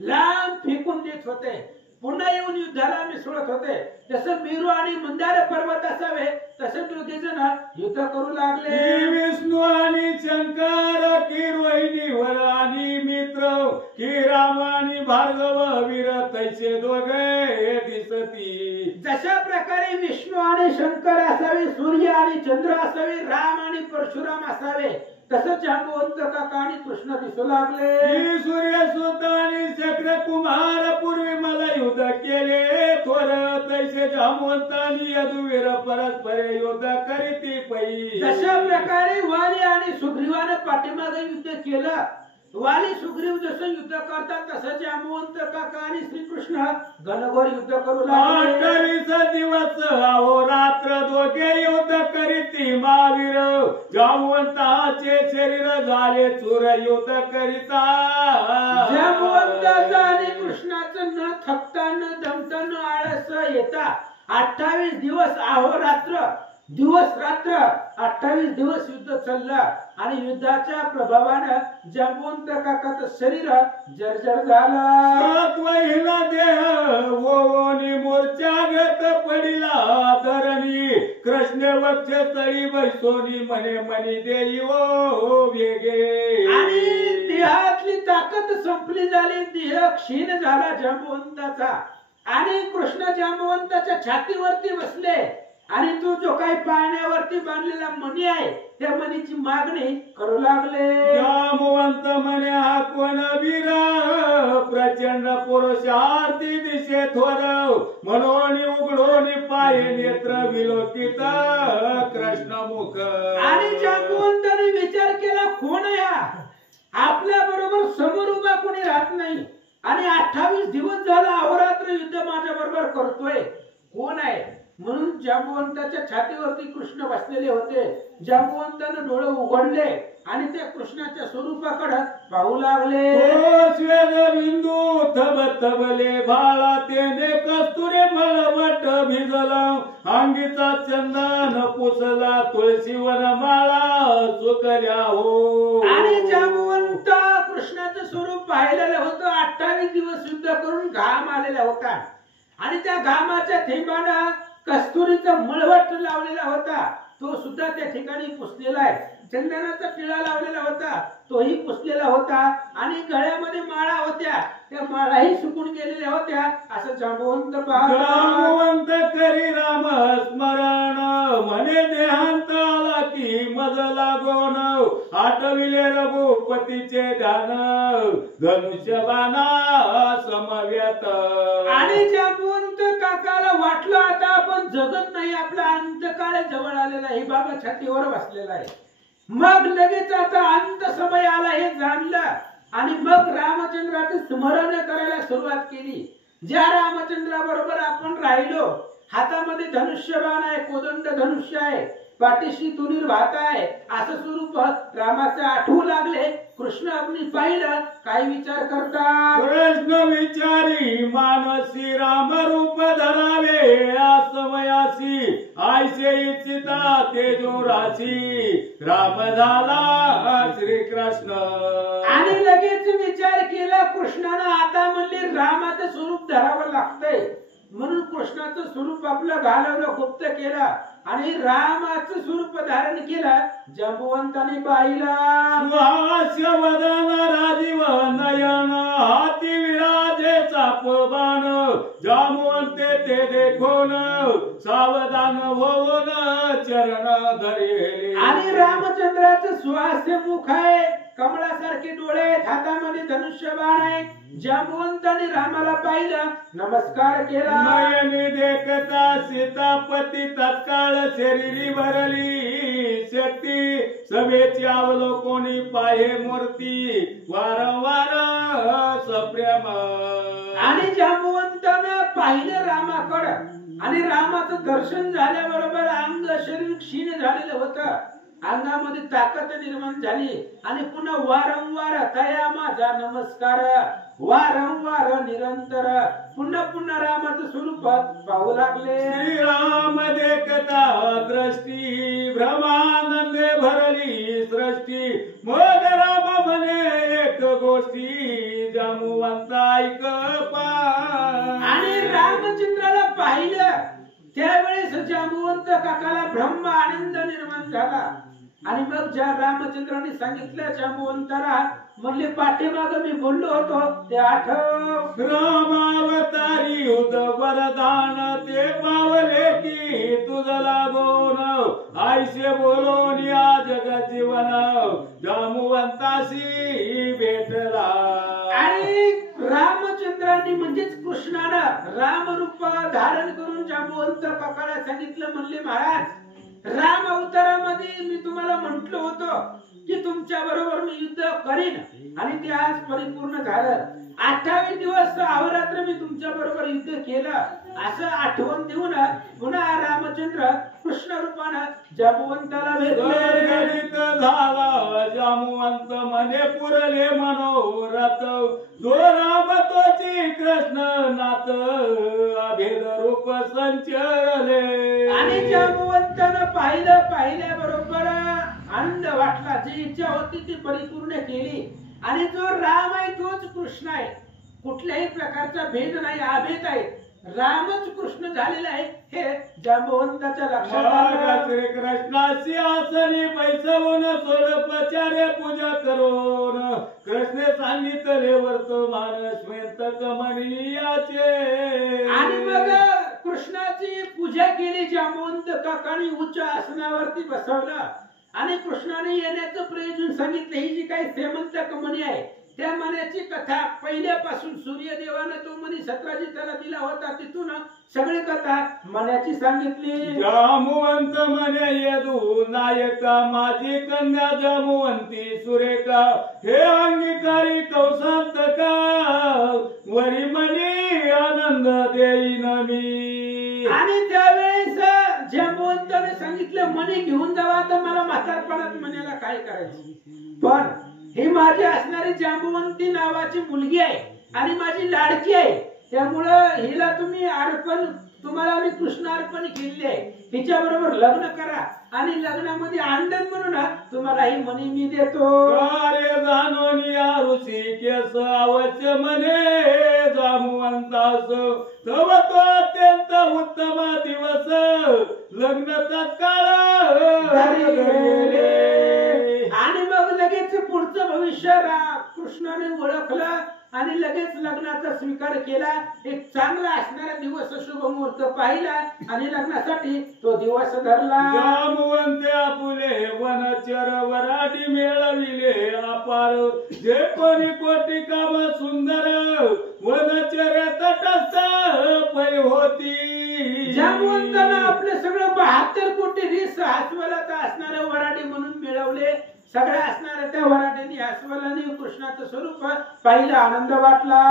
लांब फेकून देत होते, पुन्हा येऊन युद्धाला मिसळत होते. जसं मेरू आणि मंदार पर्वत असावे तसे दोघे जण युद्ध करू लागले. विष्णू आणि शंकर की रोहिणी वर आणि मित्र की राम आणि भार्गव वीर तैसे दोघे दिसती. जशा प्रकारे विष्णू आणि शंकर असावे, सूर्य आणि चंद्र असावे, राम आणि परशुराम असावे, तसंच जांबुवंत काका आणि कृष्ण दिसू लागले. सूर्यसुत आणि चक्र कुमार पूर्वी मला युद्ध केले थोर, तैसे जांबुवंतानी यदुवीर परस्पर युद्ध करीती पै. जशा प्रकारे वाली आणि सुग्रीवाने पाठीमागे युद्ध केलं, वाली सुग्रीव जसं युद्ध करतात तसं जांबुवंत काका आणि श्रीकृष्ण घनघोर युद्ध करू लागले. 28 दिवस अहोरात्र दोघे युद्ध करीती महावीर, जांबुवंताचे शरीर झाले चूर युद्ध करिता. जांबुवंताचं आणि कृष्णाचं न थकता न दमता न आळस येता 28 दिवस अहोरात्र दिवस रात्र 28 दिवस युद्ध चाललं आणि युद्धाच्या प्रभावानं जांबुवंत काकाचं शरीर जर्जर झालं. 7 महिना देह ओनी मोर्चागत पडिला धरणी, कृष्ण वक्ष तळी बैसोनी मने मनी देई ओ वेगे. आणि देहातली ताकद संपली झाली, देह क्षीण झाला जांबुवंताचा. आणि कृष्ण जांबुवंताच्या छातीवरती बसले आणि तो जो काही पाण्यावरती बांधलेला मणी आहे त्या मणीची मागणी करू लागले. जांबुवंत म्हणे हा कोण वीर, प्रचंड पुरुषार्थी दिसे थोर, म्हणून उघडून पाय नेत्र विलोकित कृष्ण मुख. आणि जांबुवंताने विचार केला, कोण आहे हा? आपल्या बरोबर समोर उभा कोणी राहत नाही आणि 28 दिवस झाला अहोरात्र युद्ध माझ्या बरोबर करतोय, कोण आहे? म्हणून जांबुवंताच्या छातीवरती कृष्ण बसलेले होते. जांबुवंतानं डोळे उघडले आणि त्या कृष्णाच्या स्वरूपाकडे पाहू लागले. बिंदू थब थबले भाळा तेने कस्तुरे मळवट भिजला अंगीचा चंदन पुसला तुळशी वन माळा चुकल्या हो. आणि जांबुवंत कृष्णाचं स्वरूप पाहिलेलं होतं. 28 दिवस युद्ध करून घाम आलेला होता आणि त्या घामाच्या थेंबानं कस्तुरीचा मळवट लावलेला होता. तो सुद्धा त्या ठिकाणी पुसलेला आहे. चंदनाचा टिळा लावलेला होता, तोही पुसलेला होता. आणि गळ्यामध्ये माळा होत्या, त्या माळाही सुकून गेलेल्या होत्या. असं जांबुवंत जांबुवंत करी राम स्मरण म्हणे देहांत आला की मज लागोन आठविले रघुपतीचे ध्यान धनुष्यबाणा समवेत. आणि जांबुवंत काकाला वाटलं आता आपण जगत नाही, आपला अंतकाळ जवळ आलेला आहे. बाबा छातीवर बसलेला आहे. मग लगेच आता अंत समय आला हे जाणलं आणि मग रामचंद्राचं स्मरण करायला सुरुवात केली. ज्या रामचंद्राबरोबर आपण राहिलो, हातामध्ये धनुष्यबाण आहे, कोदंड धनुष्य आहे, पाठीशी तुनीर वाहत आहे, असं स्वरूप रामाचे आठवू लागले. कृष्ण अग्नी पाहिलं, काय विचार करता? कृष्ण विचारी मानसी राम रूप धरावे असमयासी आयसे इच्छिता तेजो राशी राम झाला श्रीकृष्ण. आणि लगेच विचार केला कृष्णानं, आता म्हणले रामाचं स्वरूप धरावं लागतंय. म्हणून कृष्णाचं स्वरूप आपलं घालवलं, गुप्त केलं आणि रामाचं स्वरूप धारण केलं. जांबुवंताने पाहिला सुहास्य वदन राजीव नयन हाती विराजे चापबाण जांबुवंते ते देखोन सावधान होऊन चरण धरेले. आणि रामचंद्राचं सुहास्य मुख आहे, कमळासारखे डोळे आहेत, हातामध्ये धनुष्यबाण आहे. जांबुवंताने रामाला पाहिलं, नमस्कार केला. नयनी देखता सीतापती तत्काळ शरीरी भरली शक्ती सभेची अवलोकोनी पाहे मूर्ती वारंवार सप्रेम. आणि जांबुवंतानं पाहिलं रामाकडं आणि रामाचं दर्शन झाल्याबरोबर अंग शरीर क्षीण झालेलं होतं. अंगामध्ये ताकद निर्माण झाली आणि पुन्हा वारंवार तया माझा नमस्कार वारंवार निरंतर पुन्हा पुन्हा रामाचं स्वरूप पाहू लागले. श्रीराम देखता दृष्टी भ्रमानंदे भरली सृष्टी मग राम म्हणे एक गोष्टी जांबुवंत ऐक पा. आणि रामचंद्राला पाहिलं त्यावेळेस जांबुवंत काकाला ब्रह्म आनंद निर्माण झाला. आणि मग ज्या रामचंद्राने सांगितलं जांबुवंताला, म्हणले पाठीमाग मी बोललो होतो ते आठव. रामावतारी युद्ध वरदान ते पावले की तुझ लागोन आयसे बोलून या जग जीवन जांबुवंताशी भेटला. आणि रामचंद्रांनी म्हणजेच कृष्णानं रामरूप धारण करून जांबुवंत काकाला सांगितलं, म्हणले महाराज राम अवतारामध्ये मी तुम्हाला म्हटलं होतं की तुमच्या बरोबर मी युद्ध करीन आणि ते आज परिपूर्ण झालं. 28 दिवस अहोरात्र मी तुमच्या बरोबर युद्ध केलं असं आठवण देऊन पुन्हा रामचंद्र कृष्ण रूपानं जांबुवंताला भेटले. झाला जांबुवंत म्हणे पुरले मनोरथ जो राम तोची कृष्ण नाथ अभेद रूप संचरले. आणि जांबुवंतानं पाहिल्याबरोबर आनंद वाटला. जी इच्छा होती ती परिपूर्ण केली. आणि जो राम आहे तोच कृष्ण आहे, कुठल्याही प्रकारचा भेद नाही, अभेद आहे. रामच कृष्ण झालेला आहे हे जांबुवंताच्या लक्षात आलं. श्रीकृष्णाची आसनी बैसवून सोडपचारे पूजा करून कृष्ण सांगितले वर्तमान श्वेत कमनीयाचे. आणि मग कृष्णाची पूजा केली. जांबुवंत काकाने उच्च आसनावरती बसवलं आणि कृष्णाने येण्याचं प्रयोजन सांगितलं. ही जी काही श्रीमंत मणी आहे त्या मण्याची कथा पहिल्यापासून सूर्यदेवानं तो मणी सतराजिताला दिला होता, तिथून सगळी कथा मण्याची सांगितली. जांबुवंत म्हणे यदू नायका माझी कन्या जांबुवंती सुरेखा हे अंगीकारी कौशांत का वरी म्हणे आनंद देईन मी. आणि त्यावेळेस जांबवंताने सांगितलं मणी घेऊन जावा, तर मला म्हातारपणात मण्याला काय करायचं, पण ही माझी असणारी जांबवंती नावाची मुलगी आहे आणि माझी लाडकी आहे, त्यामुळं हिला तुम्ही अर्पण, तुम्हाला मी कृष्ण अर्पण केलेली आहे, हिच्या बरोबर लग्न करा आणि लग्नामध्ये आनंद म्हणून तुम्हाला ही मणी मी देतो. कार्य जाणून या ऋषिकेश अवश्य म्हणे जामवंतास, तव तो अत्यंत उत्तम दिवस लग्न तत्काळ. आणि मग लगेच पुढचं भविष्य कृष्णाने ओळखलं आणि लगेच लग्नाचा स्वीकार केला. एक चांगला असणारा दिवस शुभ मुहूर्त पाहिला आणि लग्नासाठी तो दिवस धरला. जामवंते आपुले वनचर वराडी मेळविले अपार, जे कोणी कोटी काम सुंदर वनचर तटस्थ पै होती. जामवंतानं आपले सगळं 72 कोटी रीस अस्वलात असणारे वराडी म्हणून मिळवले. सगळ्या असणाऱ्या त्या वराडीने अस्वलाने कृष्णाचं स्वरूप पाहिला, आनंद वाटला.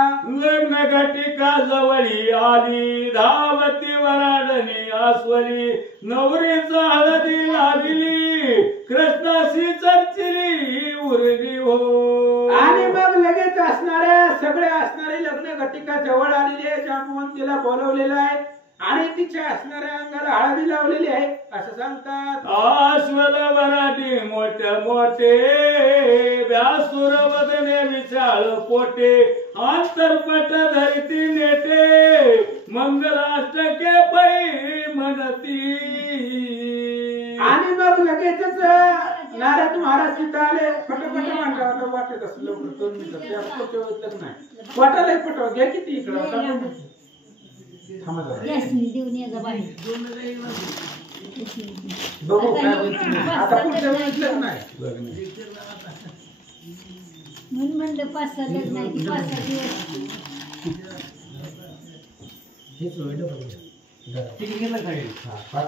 लग्न घटिका जवळी आली, धावती वराडणी अस्वली, नवरीचा हळदी लाविली, कृष्णाशी चर्चिली उरली हो. आणि मग लगेच असणाऱ्या सगळे असणारे लग्न घटिका जवळ आलेली आहे. जांबवंतीला बोलवलेलं आहे आणि तिच्या असणाऱ्या अंगाला हळदी लावलेली आहे असं सांगतात. अस्वल वराडी मोठे मोठे, व्यासुर वदने विशाळ पोटे, अंतरपट धरती नेटे, मंगलाष्टके पै म्हणती. आणि मग लगेचच नारद महाराज तिथं आले. पटपट वाटायला वाटत असं लवकर 2 मिनिटं लग्न आहे, वाटायला पटवा घ्या किती इकडं बघू काय होईल. आता पुढच्या वेळेस लग्न आहे. म्हणून म्हणलं 5-6 लग्न आहे, 5-6 दिवस.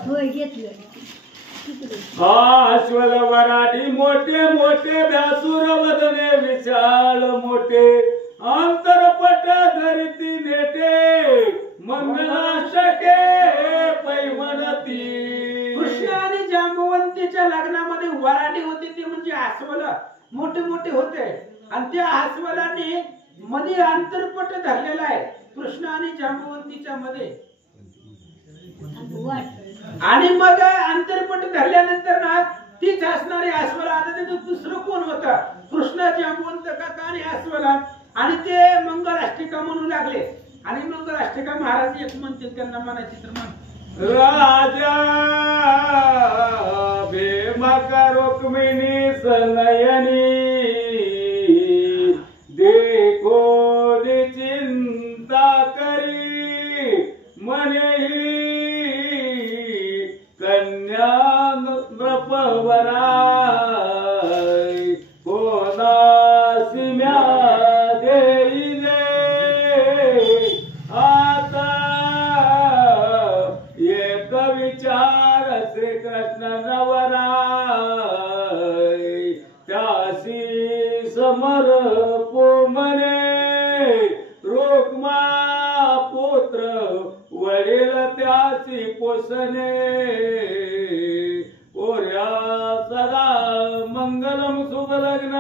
होय घेतलं. अस्वल वराडी मोठे मोठे, व्यासुर वदने विशाळ मोठे, अंतरपट धरती नेटे, मंगलाष्टके पै म्हणती. कृष्ण आणि जांबवंतीच्या लग्नामध्ये वराडी होती, ती म्हणजे अस्वल मोठे मोठे होते आणि त्या अस्वलाने मध्ये अंतरपट धरलेला आहे कृष्ण आणि जांबवंतीच्या मध्ये. आणि मग अंतरपट धरल्यानंतर ना तीच असणारी अस्वल, आता ते दुसरं कोण होता, कृष्ण जांबवंत काका आणि अस्वला, आणि ते मंगलाष्टिका म्हणू लागले. आणि मंगलाष्टिका महाराज एक म्हणतील, त्यांना म्हणायची तर म्हण. राजा भीमका रुक्मिणी सनयनी, देखो चिंता करी, मनेही कन्या नृपवरा, कोणासी म्या देईले, आता एक विचार श्रीकृष्ण नवरा, त्यासी समर्पो मने, रुक्मा पुत्र वडील त्याची पोषणे, ओऱ्या सदा मंगलम शुभ लग्न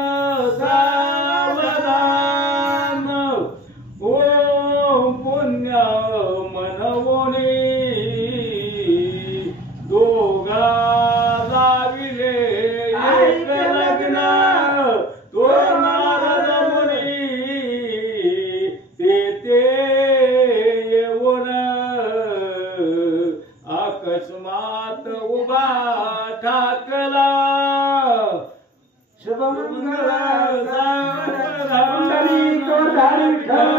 सावधान, ओम पुण्य मनवोनी, दोघा लाविले एक लग्न, तो नारद मुनी ते येऊन अकस्मात उभा ठाकला. शुभमंगल कुंडली तो धारी विठ्ठल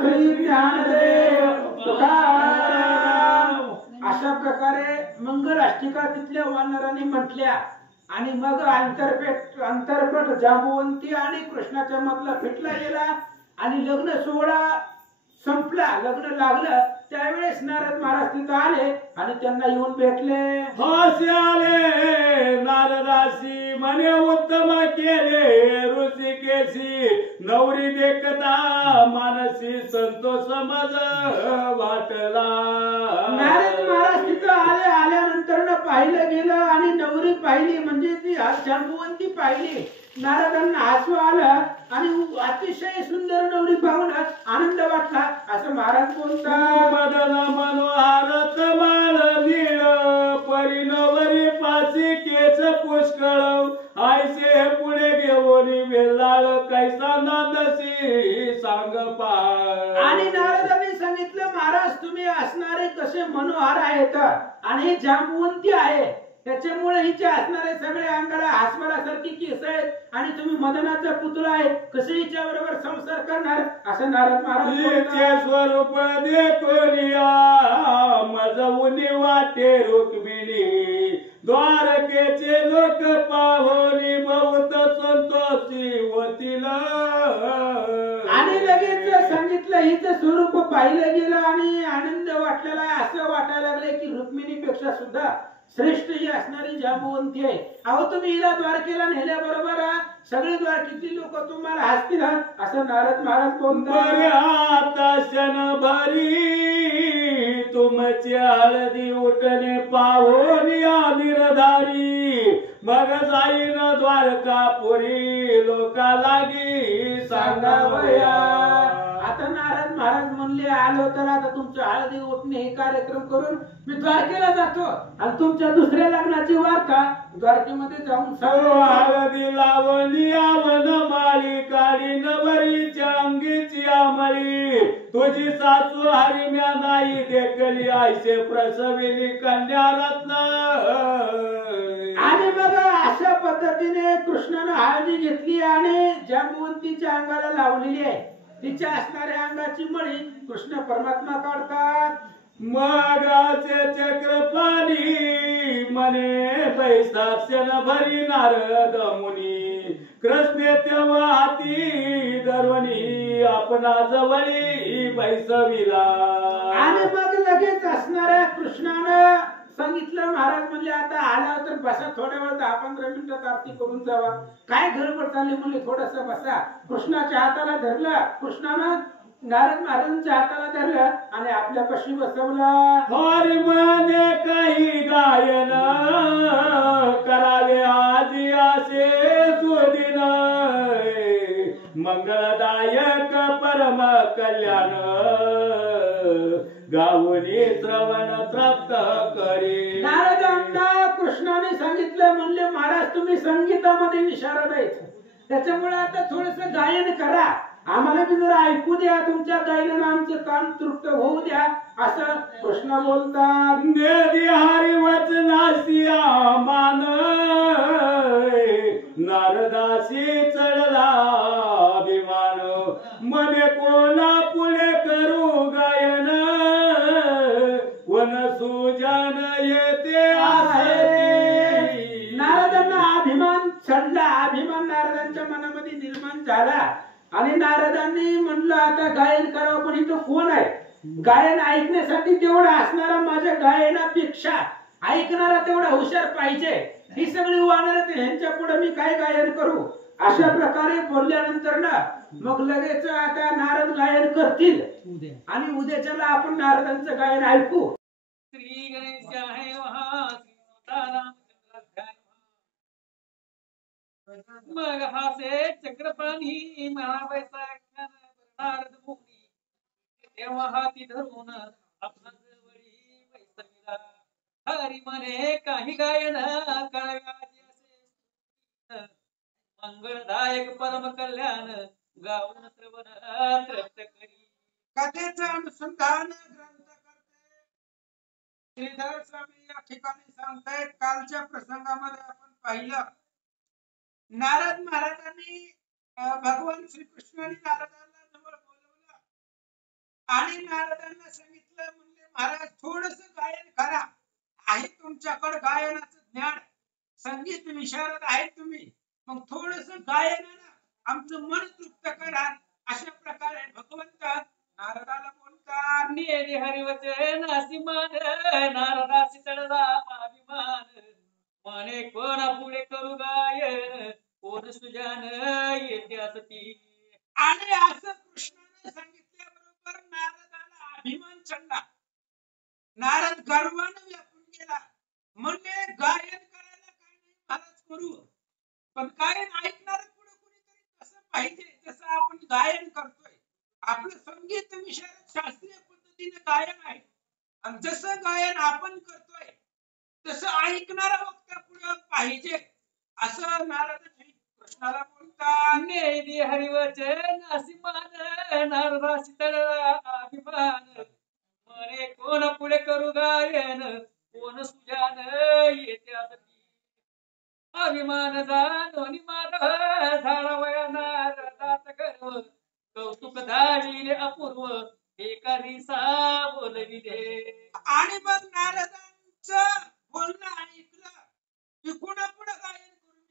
श्री ज्ञानदेव तुकाराम. अशा प्रकारे मंगलाष्टिका तिथल्या वानरांनी म्हटल्या आणि मग अंतरपट जांबवंती आणि कृष्णाच्या मधला फिटला गेला आणि लग्न सोहळा संपला, लग्न लागलं. त्यावेळेस नारद महाराज तिथं आले आणि त्यांना येऊन भेटले. हास्य आले नारदासी म्हणे उत्तम केले ऋषिकेशी, नवरी देखता मानसी संतोष मज वाटला. नारद महाराज तिथं आले. आल्यानंतर पाहिलं गेलं आणि नवरी पाहिली म्हणजे ती जांबुवंती पाहिली. नारदांना हसू आलं आणि अतिशय सुंदर नवरी पाहून आनंद वाटला असं महाराज बोलतात. मदन मनोहार तमाल नीळ परिणवरी पासी केच पुष्कळ आयसे पुढे घेऊन वेलाळ कैसा नादसी सांग पा. आणि नारदांनी सांगितलं महाराज तुम्ही असणारे कसे मनोहार आहेत आणि हे जांबुवंती आहे त्याच्यामुळे हिचे असणारे सगळे अंगाला आस्मरासारखी केस आहेत आणि तुम्ही मदनाचा पुतळा आहे कसे हिच्या बरोबर संसार करणार असं नारद महाराज हिचे स्वरूप देखोनिया मजवुनी वाटे रुक्मिणी द्वारकेचे लोक पाहोनी बहुत संतोषी होतील. आणि लगेच सांगितलं हिचं स्वरूप पाहिलं गेलं आणि आनंद वाटलेला आहे असं वाटायला लागले की रुक्मिणीपेक्षा सुद्धा श्रेष्ठ ही असणारी जांबुवंती आहे. अहो तुम्ही हिला द्वारकेला नेल्याबरोबर सगळे द्वारकेतली लोक तुम्हाला हसतील असं नारद महाराज बोलतात. क्षण भरी तुमची हळदी उठणे पाहून निर्धारी मग जाईन द्वारकापुरी लोका लागी सांगावया. आता नारद महाराज म्हणले आलो तर आता तुमचं हळदी उठणे हे कार्यक्रम करून मी द्वारकेला जातो आणि तुमच्या दुसऱ्या लग्नाची वार्ता द्वारकेमध्ये जाऊन हळदी लावणी आवण माळी काळी नवरीच्या अंगीची आमळी तुझी सासू हरिम्या नाही देखली आयसे प्रसविली कन्या रत्न. आणि बघा अशा पद्धतीने कृष्णानं हळदी घेतली आणि जांबुवंतीच्या अंगाला लावलेली आहे. तिच्या असणाऱ्या अंगाची मळी कृष्ण परमात्मा काढतात. मगाचे चक्रपाणी मने बैसाक्षण भरी नारद मुनी कृष्णे तेव्हा हाती दरवणी आपणा जवळी बैसविला. आणि मग लगेच असणाऱ्या कृष्णानं सांगितलं महाराज म्हणले आता आला तर बसा थोड्या वेळ 10-15 मिनिटात आरती करून जावा. काय गडबड चालली म्हणले थोडस बसा. कृष्णाच्या हाताला धरलं कृष्णानं नारद महाराजांच्या हाताला धरलं आणि आपल्यापाशी बसवलं. हरी म्हणे काही गायन करावे आजी असे सुदिन मंगळदायक परम कल्याण गावनी श्रवण प्राप्त करे. नारदांना कृष्णाने सांगितलं म्हणले महाराज तुम्ही संगीतामध्ये विशारद आहेत त्याच्यामुळे आता थोडस गायन करा आम्हाला बी जरा ऐकू द्या तुमच्या गायनानं आमचं कान तृप्त होऊ द्या असं कृष्ण बोलतात. नेदी हरी वचनासी मान नारदासी चढला अभिमान मने कोणा पुढे करू गायन वन सुजन येते आसती. नारदांना अभिमान चढला अभिमान नारदांच्या मनामध्ये निर्माण झाला आणि नारदांनी म्हणलं आता गायन करावं पण इथं कोण आहे गायन ऐकण्यासाठी तेवढा असणारा माझ्या गायनापेक्षा ऐकणारा तेवढा हुशार पाहिजे. ही सगळी वानर ह्यांच्या पुढे मी काय गायन करू अशा प्रकारे बोलल्यानंतर ना मग लगेच आता नारद गायन करतील आणि उद्याच्याला आपण नारदांचं गायन ऐकू. श्री गणेशाय नमः. मग हासे चक्रपाणी महावैसा नारद मुनी तेव्हा हाती धरून आपला जवळी बैसविला. हरी म्हणे काही गायन करावे मंगळदायक परम कल्याण गाऊन श्रवण तृप्त करी. कथेचं अनुसंधान ग्रंथकर्ते श्रीधर स्वामी या ठिकाणी सांगतायत. कालच्या प्रसंगामध्ये आपण पाहिलं नारद महाराजांनी भगवान श्रीकृष्णाने नारदांना जवळ बोलवलं आणि नारदांना सांगितलं म्हणजे महाराज थोडस गायन करा आहे तुमच्याकडे गायनाचं ज्ञान संगीत विशारद आहे तुम्ही मग थोडस गायनानं आमचं मन तृप्त करा अशा प्रकारे भगवंत नारदाला बोलतात. नेरी हरिवचन असी मान नारदासी चढला अभिमान मने कोणा पुढे करू गायन कोण सुजान येते असती. आणि असं कृष्णाने सांगितल्याबरोबर नारदाला अभिमान चढला. नारद गर्वाने व्यापून गेला म्हणले गायन करायला काय नाही महाराज करू, पण गायन ऐकणार पुढे कुणीतरी कसं पाहिजे, जसं आपण गायन करतोय. आपलं संगीत विशारद शास्त्रीय पद्धतीने गायन आहे, आणि जसं गायन आपण करतोय तसं ऐकणारा वक्ता पुढे पाहिजे, असं नारद कृष्णाला बोलतात. नेदी हरिवचन असिमान नारदासी तळला अभिमान, म्हणे कोण पुढे करू गायन, कोण सुजान येत्या अभिमान जाणोनी माधव झाला वया नारदात गर्व, कौतुक धाडिले अपूर्व एका रिसा बोलविले. आणि मग नारदांचं बोलणं ऐकलं की पुढे पुढे गायन करून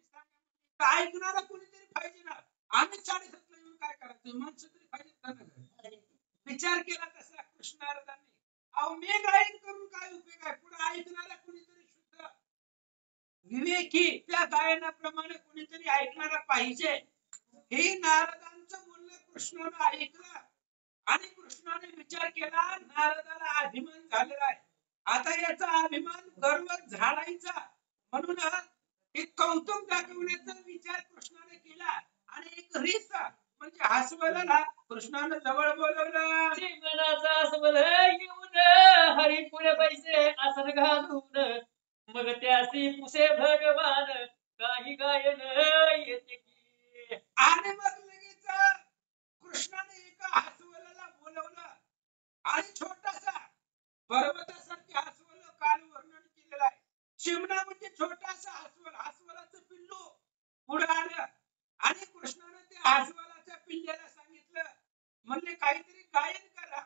ऐकणारा कोणीतरी पाहिजे ना. आम्ही 40 येऊन काय करायचं, माणसं तरी पाहिजे. विचार केला तसा कृष्ण नारदांनी, अहो मी गायन करून काय उपयोग आहे, पुढे ऐकणारा कोणीतरी शुद्ध विवेकी त्या गायनाप्रमाणे कोणीतरी ऐकणारा पाहिजे. हे नारदांचं बोलणं कृष्णाने ऐकलं, आणि कृष्णाने विचार केला नारदाला अभिमान झालेला आहे, आता याचा अभिमान गर्व झाडायचा, म्हणून एक कौतुक दाखवण्याचा विचार कृष्णाने केला, आणि एक रीस म्हणजे हास्यवला कृष्णाने जवळ बोलवलं. जीवनाचा अस्वल येऊन हरी पुढे पैसे आसन घालून, मग त्यासी पुसे भगवान काही गायन येते की. आणि मग लगेच कृष्णाने एका हास्यवला बोलवलं, आणि छोटासा पर्वतासारखे हास्यवल काल वर्णन केलेलं आहे. चिमणा म्हणजे छोटासा हास्यवल, हास्यवलाचं पिल्लू पुढे आलं, आणि कृष्णाने त्या हास्यवलाच्या पिल्ल्याला सांगितलं, म्हणले काहीतरी गायन करा.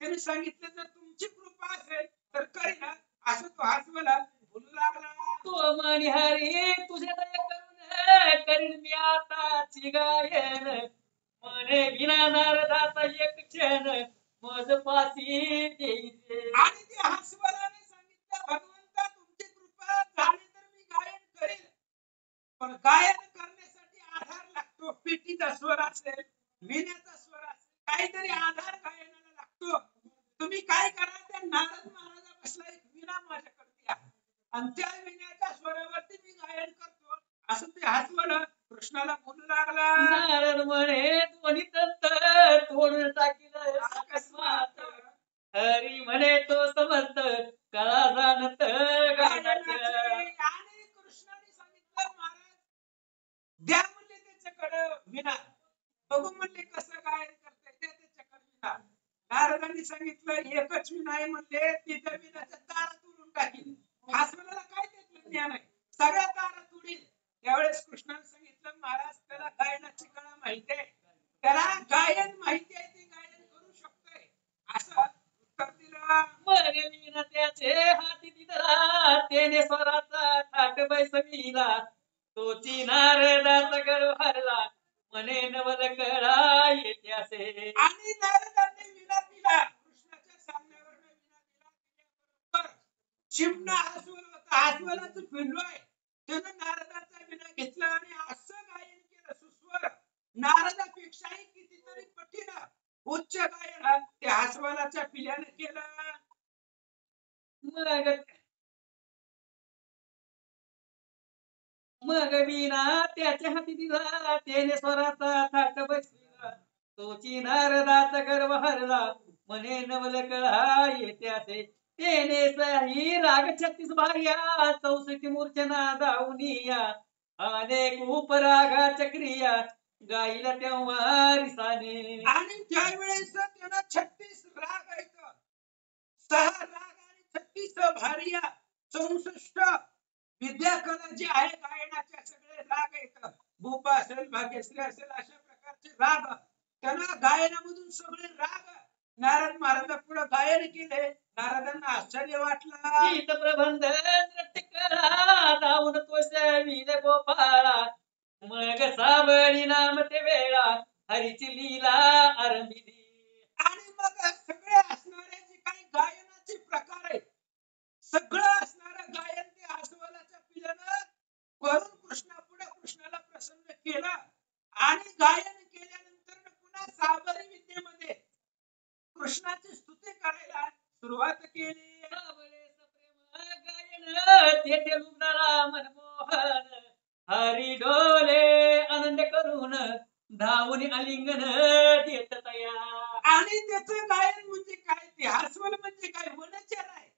त्याने सांगितलं जर तुमची कृपा असेल तर करीन, असं तो हास्यवला बोलू लागला. तो मणिहारी तुझे दया करून करीन मी आताची गायन, म्हणे विना नारदाचा एक क्षण मज पासी देईन. आणि ते हास्यवलाने सांगितलं, भगवंता तुमची कृपा झाली तर मी गायन करेल, पण गायन करण्यासाठी आधार लागतो. पेटीचा स्वर असेल, विण्याचा स्वर असेल, काहीतरी आधार गायनाला लागतो. तुम्ही काय करा, त्या नारद महाराजा बसला एक विणा माझ्याकडे द्या, आणि त्या विण्याच्या स्वरावरती मी गायन करतो, असं ते हास्यवल कृष्णाला बोलू लागला. नारद म्हणे दोन्ही दंत तोडून टाकील अकस्मात, हरी म्हणे तो समजत कळा जाणत गायनाचे. आणि कृष्णाने सांगितलं महाराज द्या म्हणले त्याच्याकडे विना, बघू म्हणले कसं गायन करते, द्या त्याच्याकडे विना. नारदांनी सांगितलं एकच विना आहे म्हणले, तिथं विनाच्या तारा तोडून टाकील. हास्यवलाला काय त्यातलं ज्ञान आहे, सगळ्या तारा तोडील. त्यावेळेस कृष्णाने सांगितलं महाराज त्याला गायनाची कला माहिती आहे, त्याला गायन माहिती आहे, ते गायन करू शकतोय, असं उत्तर दिलं. मग वीणा त्याचे हाती दिला, त्याने स्वराचा थाट बैसविला, तोची नारदाचा गर्व हरला, म्हणे नवल कळा येते असे. आणि नारदांनी विना दिला, कृष्णाच्या सामन्यावर विना दिला. चिमणा हास्यवल होता, हास्यवलाचं पिल्लू आहे, त्यानं नारदाचा विना घेतला, आणि असं गायन केलं सुस्वर, नारदापेक्षाही कितीतरी कठीण उच्च गायन त्या हास्यवलाच्या पिल्याने केलं. मग वीणा त्याच्या हाती दिला, त्याने स्वराचा थाट बसविला, तोची नारदाचा गर्व हरला, म्हणे नवल कळा येते असे. त्याने सही राग 36 भार्या, 64 मूर्छना दावनिया, अनेक उपरागा चक्रिया गाईला तेव्हा रिसाने. आणि त्यावेळेस त्यानं 36 राग आहेत, 6 राग आणि 36 भार्या, 64 विद्या कला जी आहे गायनाच्या सगळे राग आहेत. भूप असेल, भाग्यश्री असेल, अशा प्रकारचे राग त्यानं गायनामधून सगळे राग नारद महाराजा पुढे गायन केले. नारदांना आश्चर्य वाटलं. गीत प्रबंध नृत्य करा धावून तो सेविले गोपाळा, मग सावळी नाम ते वेळा हरीची लीला आरंभिली. आणि मग सगळे असणारे जे काही गायनाचे प्रकार आहेत, सगळं असणारं गायन ते हास्यवलाच्या पिल्यानं करून कृष्णापुढे कृष्णाला प्रसन्न केलं. आणि गायन केल्यानंतर पुन्हा सावरी विद्येमध्ये कृष्णाची स्तुती करायला सुरुवात केली. सावळेचं प्रेम गायन तेथे लुगणारा मनमोहन हरी डोले आनंद करून धावून आलिंगन देत तया. आणि त्याचं गायन म्हणजे काय ते अस्वल म्हणजे काय वनचर आहे.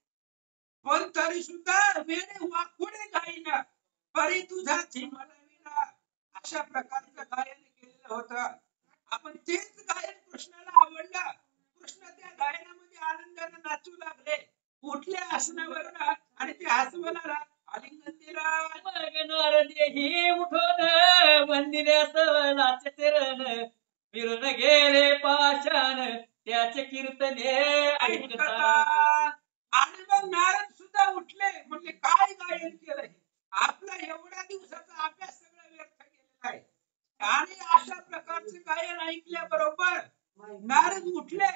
पण तरी सुद्धा वेडे वाकुडे गायन परी तुझा झिमलविला अशा प्रकारचं गायन केलेलं होतं. आपण तेच गायन कृष्णाला आवडलं. कृष्ण त्या गायनामध्ये आनंदाने नाचू लागले. कुठल्या आसनावरून आणि त्या अस्वलाला आलिंगन दिलं. मग नारदेही उठून वंदिले अस्वलाचे चरण फिरून गेले पाषाण त्याचे कीर्तने ऐकता. आणि मग नारद सुद्धा उठले. म्हणले काय गायन केलंय. आपला एवढ्या दिवसाचा अभ्यास सगळा व्यर्थ गेलेला आहे. आणि अशा प्रकारचे गायन ऐकल्याबरोबर नारद उठले.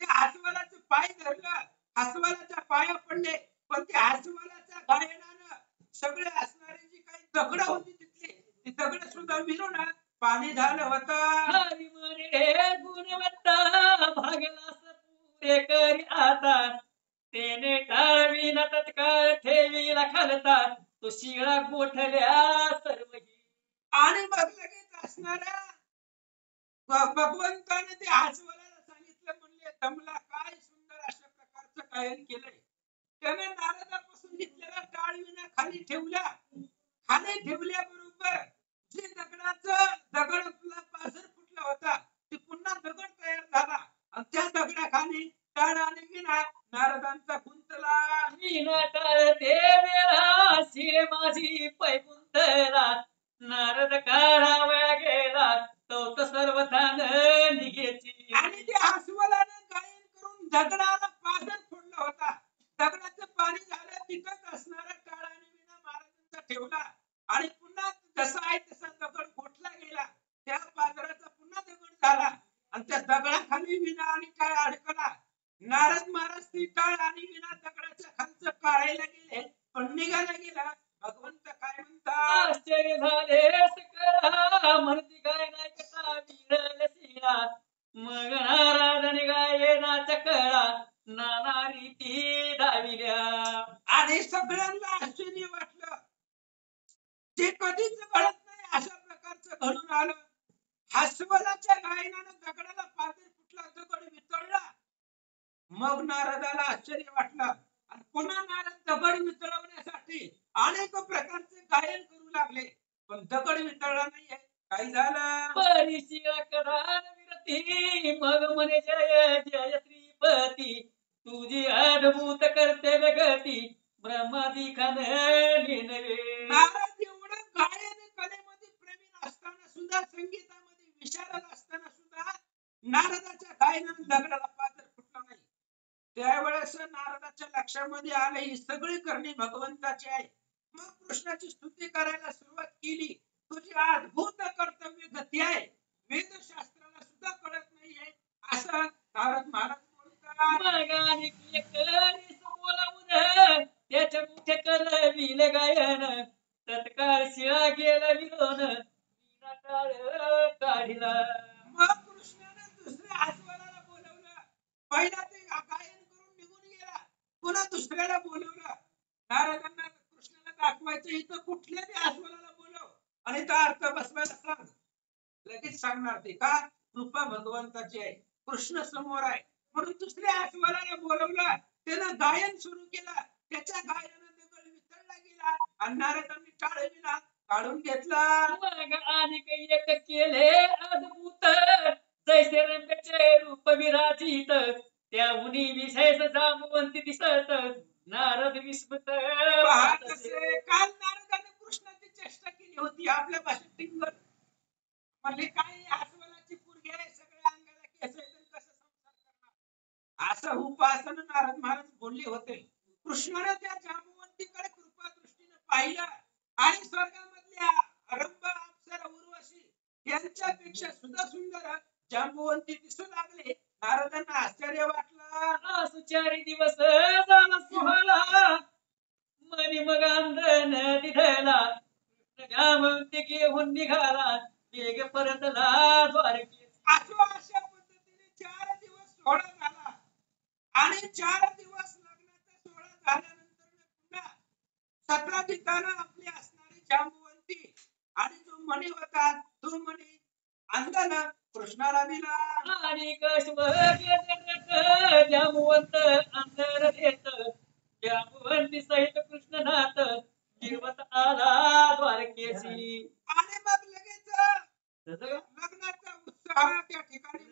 ते अस्वलाचं पाय धरलं. अस्वलाच्या पाया पडले. पण त्या अस्वलाच्या गायनानं सगळे असणारी जी काही दगड होती तिथली ती दगड सुद्धा मिळून पाणी झालं होतं. हरी म्हणे गुणवंता भागला पुरे करी आता तेने टाळविना तत्काळ ठेवीला खालता तो शिळा गोठल्या सर्वही. आणि मग लगेच असणाऱ्या भगवंताने ते अस्वलाला सांगितलं. म्हणले दमला काय सुंदर अशा प्रकारचं गायन केलंय. त्याने नारदापासून घेतलेला टाळविना खाली ठेवला. खाली ठेवल्याबरोबर जे दगडाचा पाझर फुटला होता ते पुन्हा दगड तयार झाला. आणि त्या दगडाखाली टाळ आणि विणा नारदांचा गुंतला. विना टाळ ते वेळा शिळे माझी पैकुंतला नारद काढावया गेला तो सर्वथान निघेची. आणि त्या अस्वलानं गायन करून दगडाला पाझर फोडला होता. दगडाचं पाणी झालं. तिथंच असणारा टाळ आणि विणा महाराजांचा ठेवला. आणि पुन्हा जसा आहे तसा दगड गोठला गेला. त्या पाझराचा पुन्हा दगड झाला. आणि त्या दगडाखाली विणा आणि टाळ अडकला. नारद महाराज ती टाळ आणि विणा दगडाच्या खालचं काढायला गेले. पण निघायला गेला. भगवंत काय म्हणतात. आश्चर्य झाले सकळा म्हणती काय नाही कथा विरल शिळा मग नाराजने गायनाचा कळा नाना रीती दाविल्या. आणि सगळ्यांना आश्चर्य वाटलं. जे कधीच घडत नाही अशा प्रकारचं घडून आलं. अस्वलाच्या गायनानं दगडाला पाझर फुटला. दगड वितळला. मग नारदाला आश्चर्य वाटलं. आणि पुन्हा नारद दगड वितळवण्यासाठी अनेक प्रकारचे गायन करू लागले. पण दगड वितळला नाहीये. काय झालं. परिशिळा कधान विरती मग म्हणे जय जय श्रीपती तुझी अद्भुत कर्तव्य गती ब्रह्मादी खान नवे. नारद एवढं गायन कलेमध्ये प्रवीण असताना सुद्धा संगीतामध्ये विशारद असताना सुद्धा नारदाच्या गायनानं दगडाला पाझर फुटला नाही. त्यावेळेस नारदाच्या लक्षामध्ये आलं ही सगळी करणी भगवंताची आहे. मग कृष्णाची स्तुती करायला सुरुवात केली. तुझी अद्भुत कर्तव्य गती आहे. वेदशास्त्राला सुद्धा कळत नाहीये असं नारद महाराज बोलतात. मग आणि करी बोलावून त्याच्या मुख्य करविल गायन तत्काळ शिळा गेला विरोन विना टाळ काढिला. मग कृष्णाने दुसऱ्या अस्वलाला बोलवलं. पहिला ते गायन करून निघून गेला. पुन्हा दुसऱ्याला बोलवलं. नारदांना कृष्णाला दाखवायचं इथं कुठल्या बी अस्वलाला बोलव आणि तो अर्थ बसवायला सांग. लगेच सांगणार ते का कृपा भगवंताची आहे. कृष्ण समोर आहे. म्हणून दुसऱ्या अस्वलाला बोलवलं. त्यानं गायन सुरू केलं. त्याच्या गायनानं दगड वितळला गेला. आणि नारदांनी टाळ विणा काढून घेतला. मग आणि एक केले अद्भुत जैसे रंगाचे रूप विराजित त्याहुनी विशेष जांबवंती दिसत नारद विस्मृत पाहत असे. काल नारदाने कृष्णाची चेष्टा केली होती आपल्या भाषेत टिंगल. म्हणले काय अस्वलाची पोरगी आहे. सगळ्या अंगाला केस आहेत आणि कसं संसार करणार. असं उपासना नारद महाराज बोलले होते. कृष्णाने त्या जांबवंतीकडे कृपा दृष्टीने पाहिलं. आणि स्वर्गामधल्या रंभ अप्सरा उर्वशी यांच्यापेक्षा सुद्धा सुंदर जांबवंती दिसू लागले. नारदांना आश्चर्य वाटलं. सुचारी दिवस झाला सोहळा मनी मग अंधन दिधला जामवंती घेऊन निघाला वेग परतला द्वारकी. अशा पद्धतीने 4 दिवस सोहळा झाला. आणि 4 दिवस लग्नाचा सोहळा झाल्यानंतर पुन्हा 17 असताना आपली असणारी जांबुवंती आणि जो मणी होता तो मणी अंधाला कृष्णाला दिला. आणि जामुवंत अंधर देत जामुवंती सहित कृष्णनाथ गिरवत आला द्वारकेशी. आणि मग लगेच लग्नाचा उत्साह त्या ठिकाणी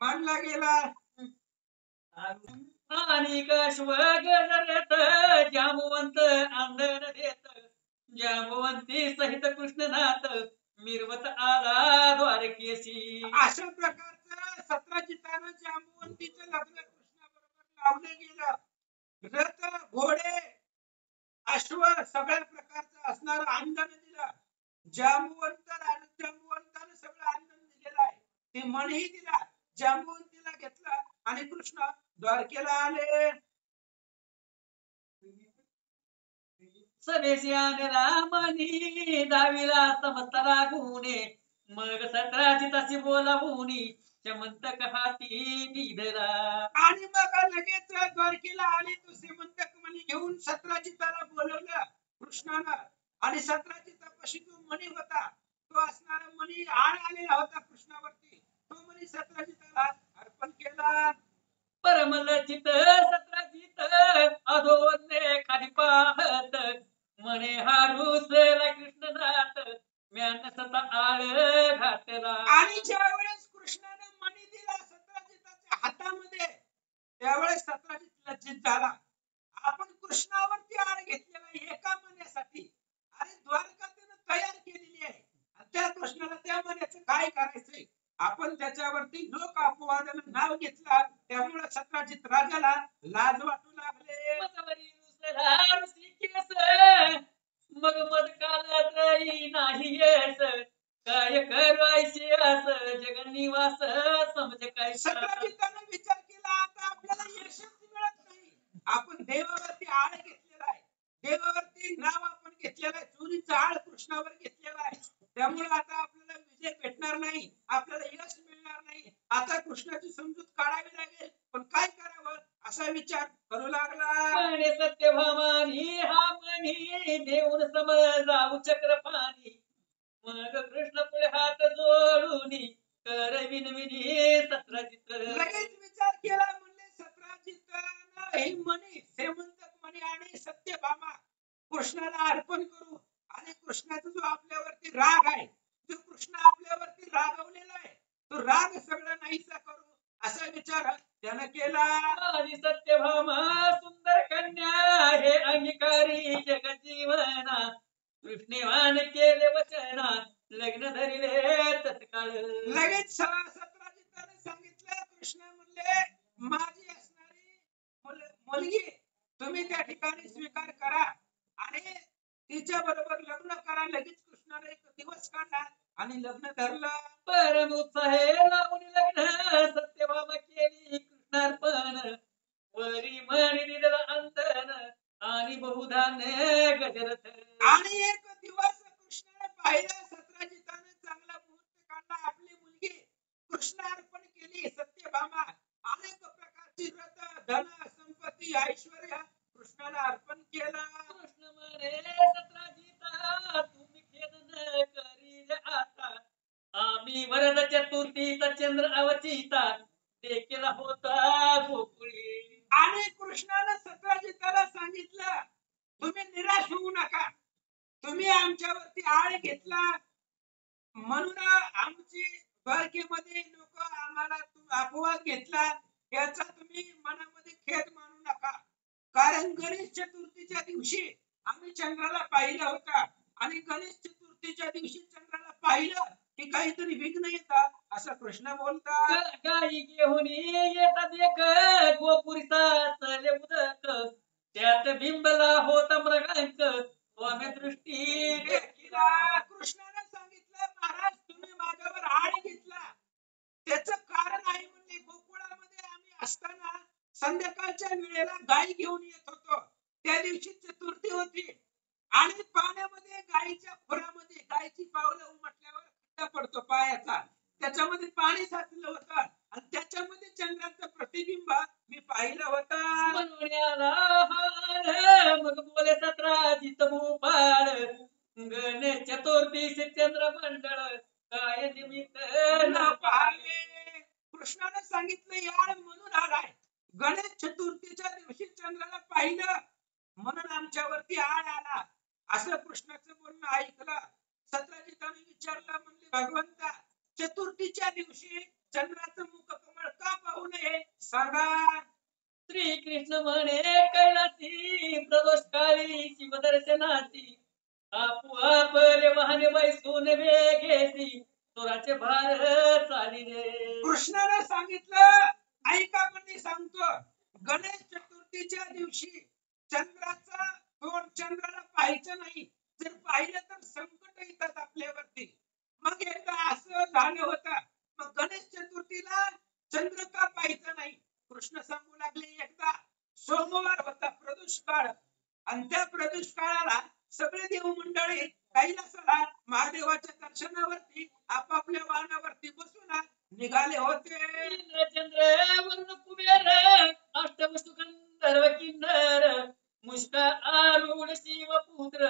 मानला गेला. आणि गजरत जामुवंत अंधर देत जामुवंती सहित कृष्णनाथ मिरवत आला द्वारकेशी. अशा प्रकारचं सत्राजितानं जांबुवंतीचं लग्न कृष्णाबरोबर लावलं गेलं. रथ घोडे अश्व सगळ्या प्रकारचं असणारं आनंद दिलं. जांबुवंतानं सगळं आनंद दिलेला आहे. ते मनही दिला, जांबुवंतीला घेतलं आणि कृष्ण द्वारकेला आले. सभेशी आणला मनी दाविला समस्तला गुणे मग सत्राची तशी बोलावूनी चमंतक हाती निधला. आणि मग लगेच द्वारकेला आले. तो श्रीमंतक मणी घेऊन सत्राजिताला बोलवलं कृष्णानं. आणि सत्राजितापाशी जो मणी होता तो असणारा मणी आण आलेला होता कृष्णावरती. तो मणी सत्राजिताला अर्पण केला. परमलचित सत्राजित अधोने खाली पाहत म्हणे हारुसला कृष्णनाथ म्यान सता आळ घातला. आणि ज्या वेळेस कृष्णाने मणी दिला सत्राजिताच्या हातामध्ये त्यावेळेस सत्राजित लज्जित झाला. आपण कृष्णावरती आळ घेतलेला एका मण्यासाठी. अरे द्वारका त्यानं तयार केलेली आहे. त्या कृष्णाला त्या मण्याचं काय करायचंय. आपण त्याच्यावरती लोक अपवादानं नाव घेतला त्यामुळे सत्राजित राजाला लाज वाटू लागले. मग मद कालत्रयी नाही येस काय करायचे अस जगनिवास समज काय. सत्राजितानं विचार केला आता आपल्याला यशच मिळत नाही. आपण देवावरती आळ घेतलेला आहे. देवावरती नाव आपण घेतलेला आहे. चोरीचा आळ कृष्णावर घेतलेला आहे. त्यामुळे आता आपल्याला विजय भेटणार नाही. आपल्याला यश मिळणार नाही. आता कृष्णाची समजूत काढावी लागेल. पण काय करावं असा विचार करू लागला. म्हणे सत्यभामानी हा म्हणी देऊन समजाऊ चक्रपाणी मग कृष्ण पुढे हात जोडून कर विनविनी सत्राजित. लगेच विचार केला. म्हणले सत्राजितानं हे मणी श्रीमंतक मणी आणि सत्यभामा कृष्णाला अर्पण करू. आणि कृष्णाचा जो आपल्यावरती राग आहे जो कृष्ण आपल्यावरती रागवलेला आहे तो राग सगळं नाहीसा करू असा विचार त्यानं केला. आणि सत्यभामा सुंदर कन्या हे अंगीकारी जगजीवना कृष्णेवान केले वचना लग्न धरिले तत्काळ. लगेच सत्राजिताने सांगितलं. कृष्ण म्हणले माझी असणारी मुलगी तुम्ही त्या ठिकाणी स्वीकार करा आणि तिच्या बरोबर लग्न करा. लगेच कृष्णाने एक दिवस काढला आणि लग्न धरलं. परम उत्साहे लावून लग्न सत्यभामा केली कृष्णार्पण वरी म्हणी दिलं अंतन आणि बहुधान्य गजरथ. आणि एक दिवस कृष्णाने पाहिलं सत्राजिताने चांगला मुहूर्त काढला. आपली मुलगी कृष्ण अर्पण केली. सत्यभामा अनेक प्रकारची रथ धन संपत्ती ऐश्वर्य कृष्णाला अर्पण केलं. कृष्ण म्हणे सत्राजिता तुम्ही खेद न करील आता आम्ही वरद चतुर्थीचा चंद्र अवचिता देखील होता गोकुळी. आणि कृष्णाने सत्राजिताला सांगितलं तुम्ही निराश होऊ नका. तुम्ही आमच्यावरती आळ घेतला म्हणून आमची द्वारकेमध्ये लोक आम्हाला अपवाद घेतला याचा तुम्ही मनामध्ये खेद मानू नका. कारण गणेश चतुर्थीच्या दिवशी आम्ही चंद्राला पाहिलं होतं आणि गणेश चतुर्थीच्या दिवशी चंद्राला पाहिलं की काहीतरी विघ्न येतात असं कृष्ण बोलतात. गाई घेऊन येतात एक गोपुरीचा चले उदक त्यात बिंबला होता मृगांक स्वामी दृष्टी देखीला. कृष्णाने सांगितलं महाराज तुम्ही माझ्यावर आळ घेतला त्याचं कारण आहे म्हणजे गोकुळामध्ये आम्ही असताना संध्याकाळच्या वेळेला गाई घेऊन येत होतो. त्या दिवशी चतुर्थी होती आणि पाण्यामध्ये गाईच्या खुरामध्ये गायची पावलं उमटल्यावर खड्डा पडतो पायाचा त्याच्यामध्ये पाणी साचलं होतं आणि त्याच्यामध्ये चंद्राचं प्रतिबिंब मी पाहिलं होतं. म्हणण्याला हाड मग बोले सतराजित भूपाळ गणेश चतुर्थीचे चंद्र मंडळ काय निमित्त न पाहावे. कृष्णाने सांगितलं यार म्हणून आलाय. गणेश चतुर्थीच्या दिवशी चंद्राला पाहिलं म्हणून आमच्यावरती आळ आला असं कृष्णाचं बोलणं ऐकलं. सतराजिताने विचारलं, म्हणले भगवंता चतुर्थीच्या दिवशी चंद्राचं मुख कमळ का पाहू नये सांगा. श्रीकृष्ण म्हणे कैलासी प्रदोष काळी शिवदर्शनाची आपोआप रे वाहने बैसून वेगेसी चोराचे भार चालिले. कृष्णाने सांगितलं ऐका म्हणजे सांगतो. गणेश चतुर्थीच्या दिवशी चंद्राचा तोंड चंद्राला पाहायचं नाही. जर पाहिलं तर संकट येतात आपल्यावरती. मग एकदा असं झालं होतं. मग गणेश चतुर्थीला चंद्र का पाहायचं नाही. कृष्ण सांगू लागले एकदा सोमवार होता प्रदोष काळ आणि त्या प्रदोष काळाला सगळे देव मंडळी कैलासाला महादेवाच्या दर्शनावरती आपापल्या वाहनावरती बसून निघाले होते. इंद्रचंद्र वरुण कुबेर अष्टवस्तू गंधर्व किन्नर मुष्क आरूढ शिवपुत्र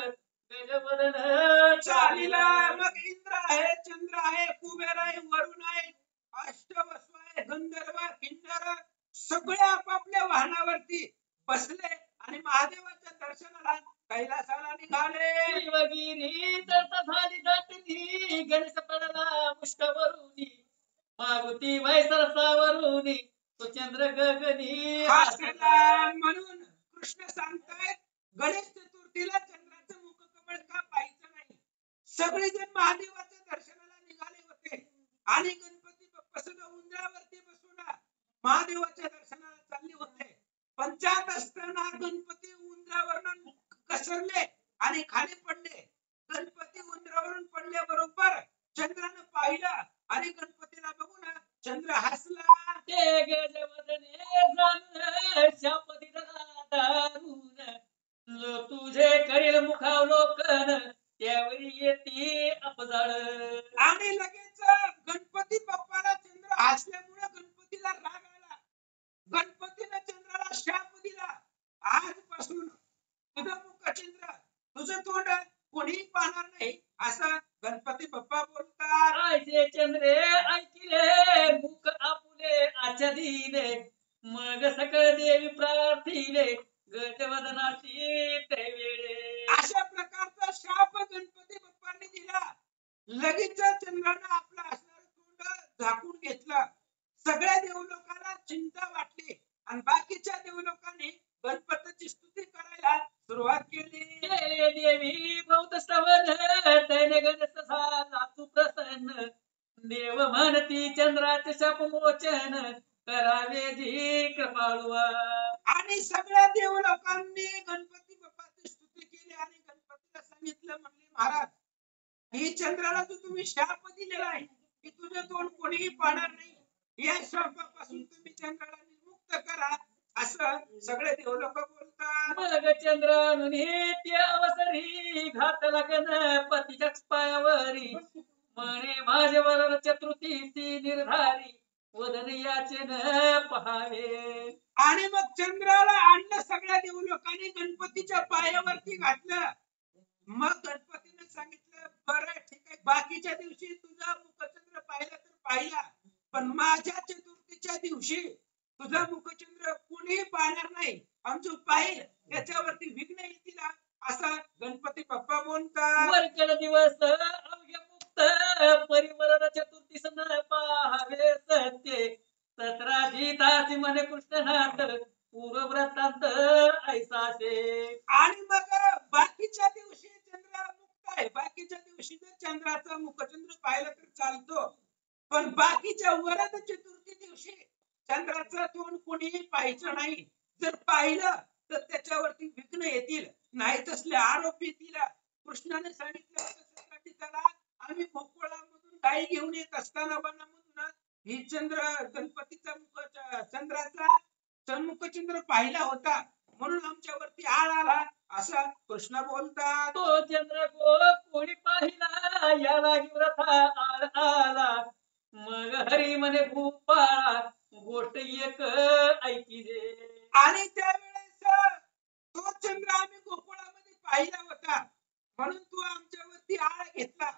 गजवदन चालीला मग इंद्र आहे, चंद्र आहे, कुबेर आहे, वरुण आहे, अष्टवस्त्र आहे, गंधर्व किन्नर सगळे आपापल्या वाहनावरती बसले आणि महादेवाच्या दर्शनाला कैलासाला निघाले. शिवगिरी चर्चा झाली दाटली गणेश पडला मुष्टावरुनी मारुती वैसरसावरुनी तो चंद्र गगनी हासला. म्हणून कृष्ण सांगतायत गणेश चतुर्थीला चंद्राचं मुखकमळ का पाहायचं नाही. सगळेजण महादेवाच्या दर्शनाला निघाले होते आणि गणपती बाप्पा सुद्धा उंदरावरती बसून महादेवाच्या दर्शनाला चालले होते. पण जात असताना गणपती उंदरावरून घसरले आणि खाली पडले. गणपती उंदरावरून पडल्याबरोबर चंद्रानं पाहिलं आणि गणपतीला बघून चंद्र हसला. ते गजवदने जाणून शापती दारून जो तुझे करील मुखावलोकन त्यावेळी येते अपजाड. आणि लगेच गणपती बाप्पाला चंद्र हसल्यामुळे गणपतीला राग आला. गणपतीने चंद्राला शाप दिला, आजपासून तुझं मुख चंद्र तुझं तोंड कोणी पाहणार नाही असं गणपती बाप्पा बोलतात. आयचे चंद्रे ऐकिले मुख आपुले आचदिले मग सकळ देवी प्रार्थिले गजवदनाची ते वेळे. अशा प्रकारचा शाप गणपती बाप्पांनी दिला. लगेच चंद्रानं आपलं असणारं तोंड झाकून घेतलं. सगळ्या देवलोकाला चिंता वाटली आणि बाकीच्या देवलोकांनी गणपतीची स्तुती करायला सुरुवात केली. केले देवी बहुत स्तवन तैने गणेश झाला तू प्रसन्न देव म्हणती चंद्राचे शाप मोचन करावे जी कृपाळुआ. आणि सगळ्या देवलोकांनी गणपती बाप्पाची स्तुती केली आणि गणपतीला सांगितलं, म्हणले महाराज ही चंद्राला जो तुम्ही शाप दिलेला आहे की तुझं तोंड कोणीही पाहणार नाही, या शापापासून तुम्ही चंद्राला मुक्त करा असं सगळे देवलोक बोलतात. मग चंद्रानु नित्य अवसरी घातला गणपतीच्या पायावरी म्हणे माझ्यावर चतुर्थीची निर्धारी वदन याचे न पहावे. आणि मग चंद्राला आणलं सगळ्या देवलोकांनी गणपतीच्या पायावरती घातलं. मग गणपतीने सांगितलं बरं ठीक आहे, बाकीच्या दिवशी तुझा मुखचंद्र पाहिला तर पाहिला, पण माझ्या चतुर्थीच्या दिवशी तुझा मुखचंद्र कुणीही पाहणार नाही. आमचं पाहिल त्याच्यावरती विघ्न येतील असं गणपती बाप्पा बोलतात. वरकड दिवस अवघ्य मुक्त परिवरण चतुर्थीस न पाहावे सत्य 17 तासी म्हणे कृष्णनाथ पूर्व व्रतांत ऐसासे. आणि मग बाकीच्या दिवशी चंद्र मुक्त आहे. बाकीच्या दिवशी जर चंद्राचा मुखचंद्र पाहिलं तर चालतो, पण बाकीच्या वरद चतुर्थी दिवशी चंद्राचं तोंड कोणीही पाहायचं नाही. जर पाहिलं तर त्याच्यावरती विघ्न येतील, नाही तसले आरोप येतील. कृष्णाने सांगितलं होतं त्याला, आम्ही गोकुळामधून गाई घेऊन येत असताना वनामधून ही गणपतीचा चंद्राचा मुखचंद्र पाहिला होता म्हणून आमच्यावरती आळ आला असं कृष्ण बोलतात. तो चंद्र कोणी पाहिला या लागी व्रथा आळ आला मग हरी म्हणे भूपाळा गोष्ट एक ऐकी रे. आणि त्यावेळेस तो चंद्र आम्ही गोकुळामध्ये पाहिला होता म्हणून तू आमच्यावरती आळ घेतला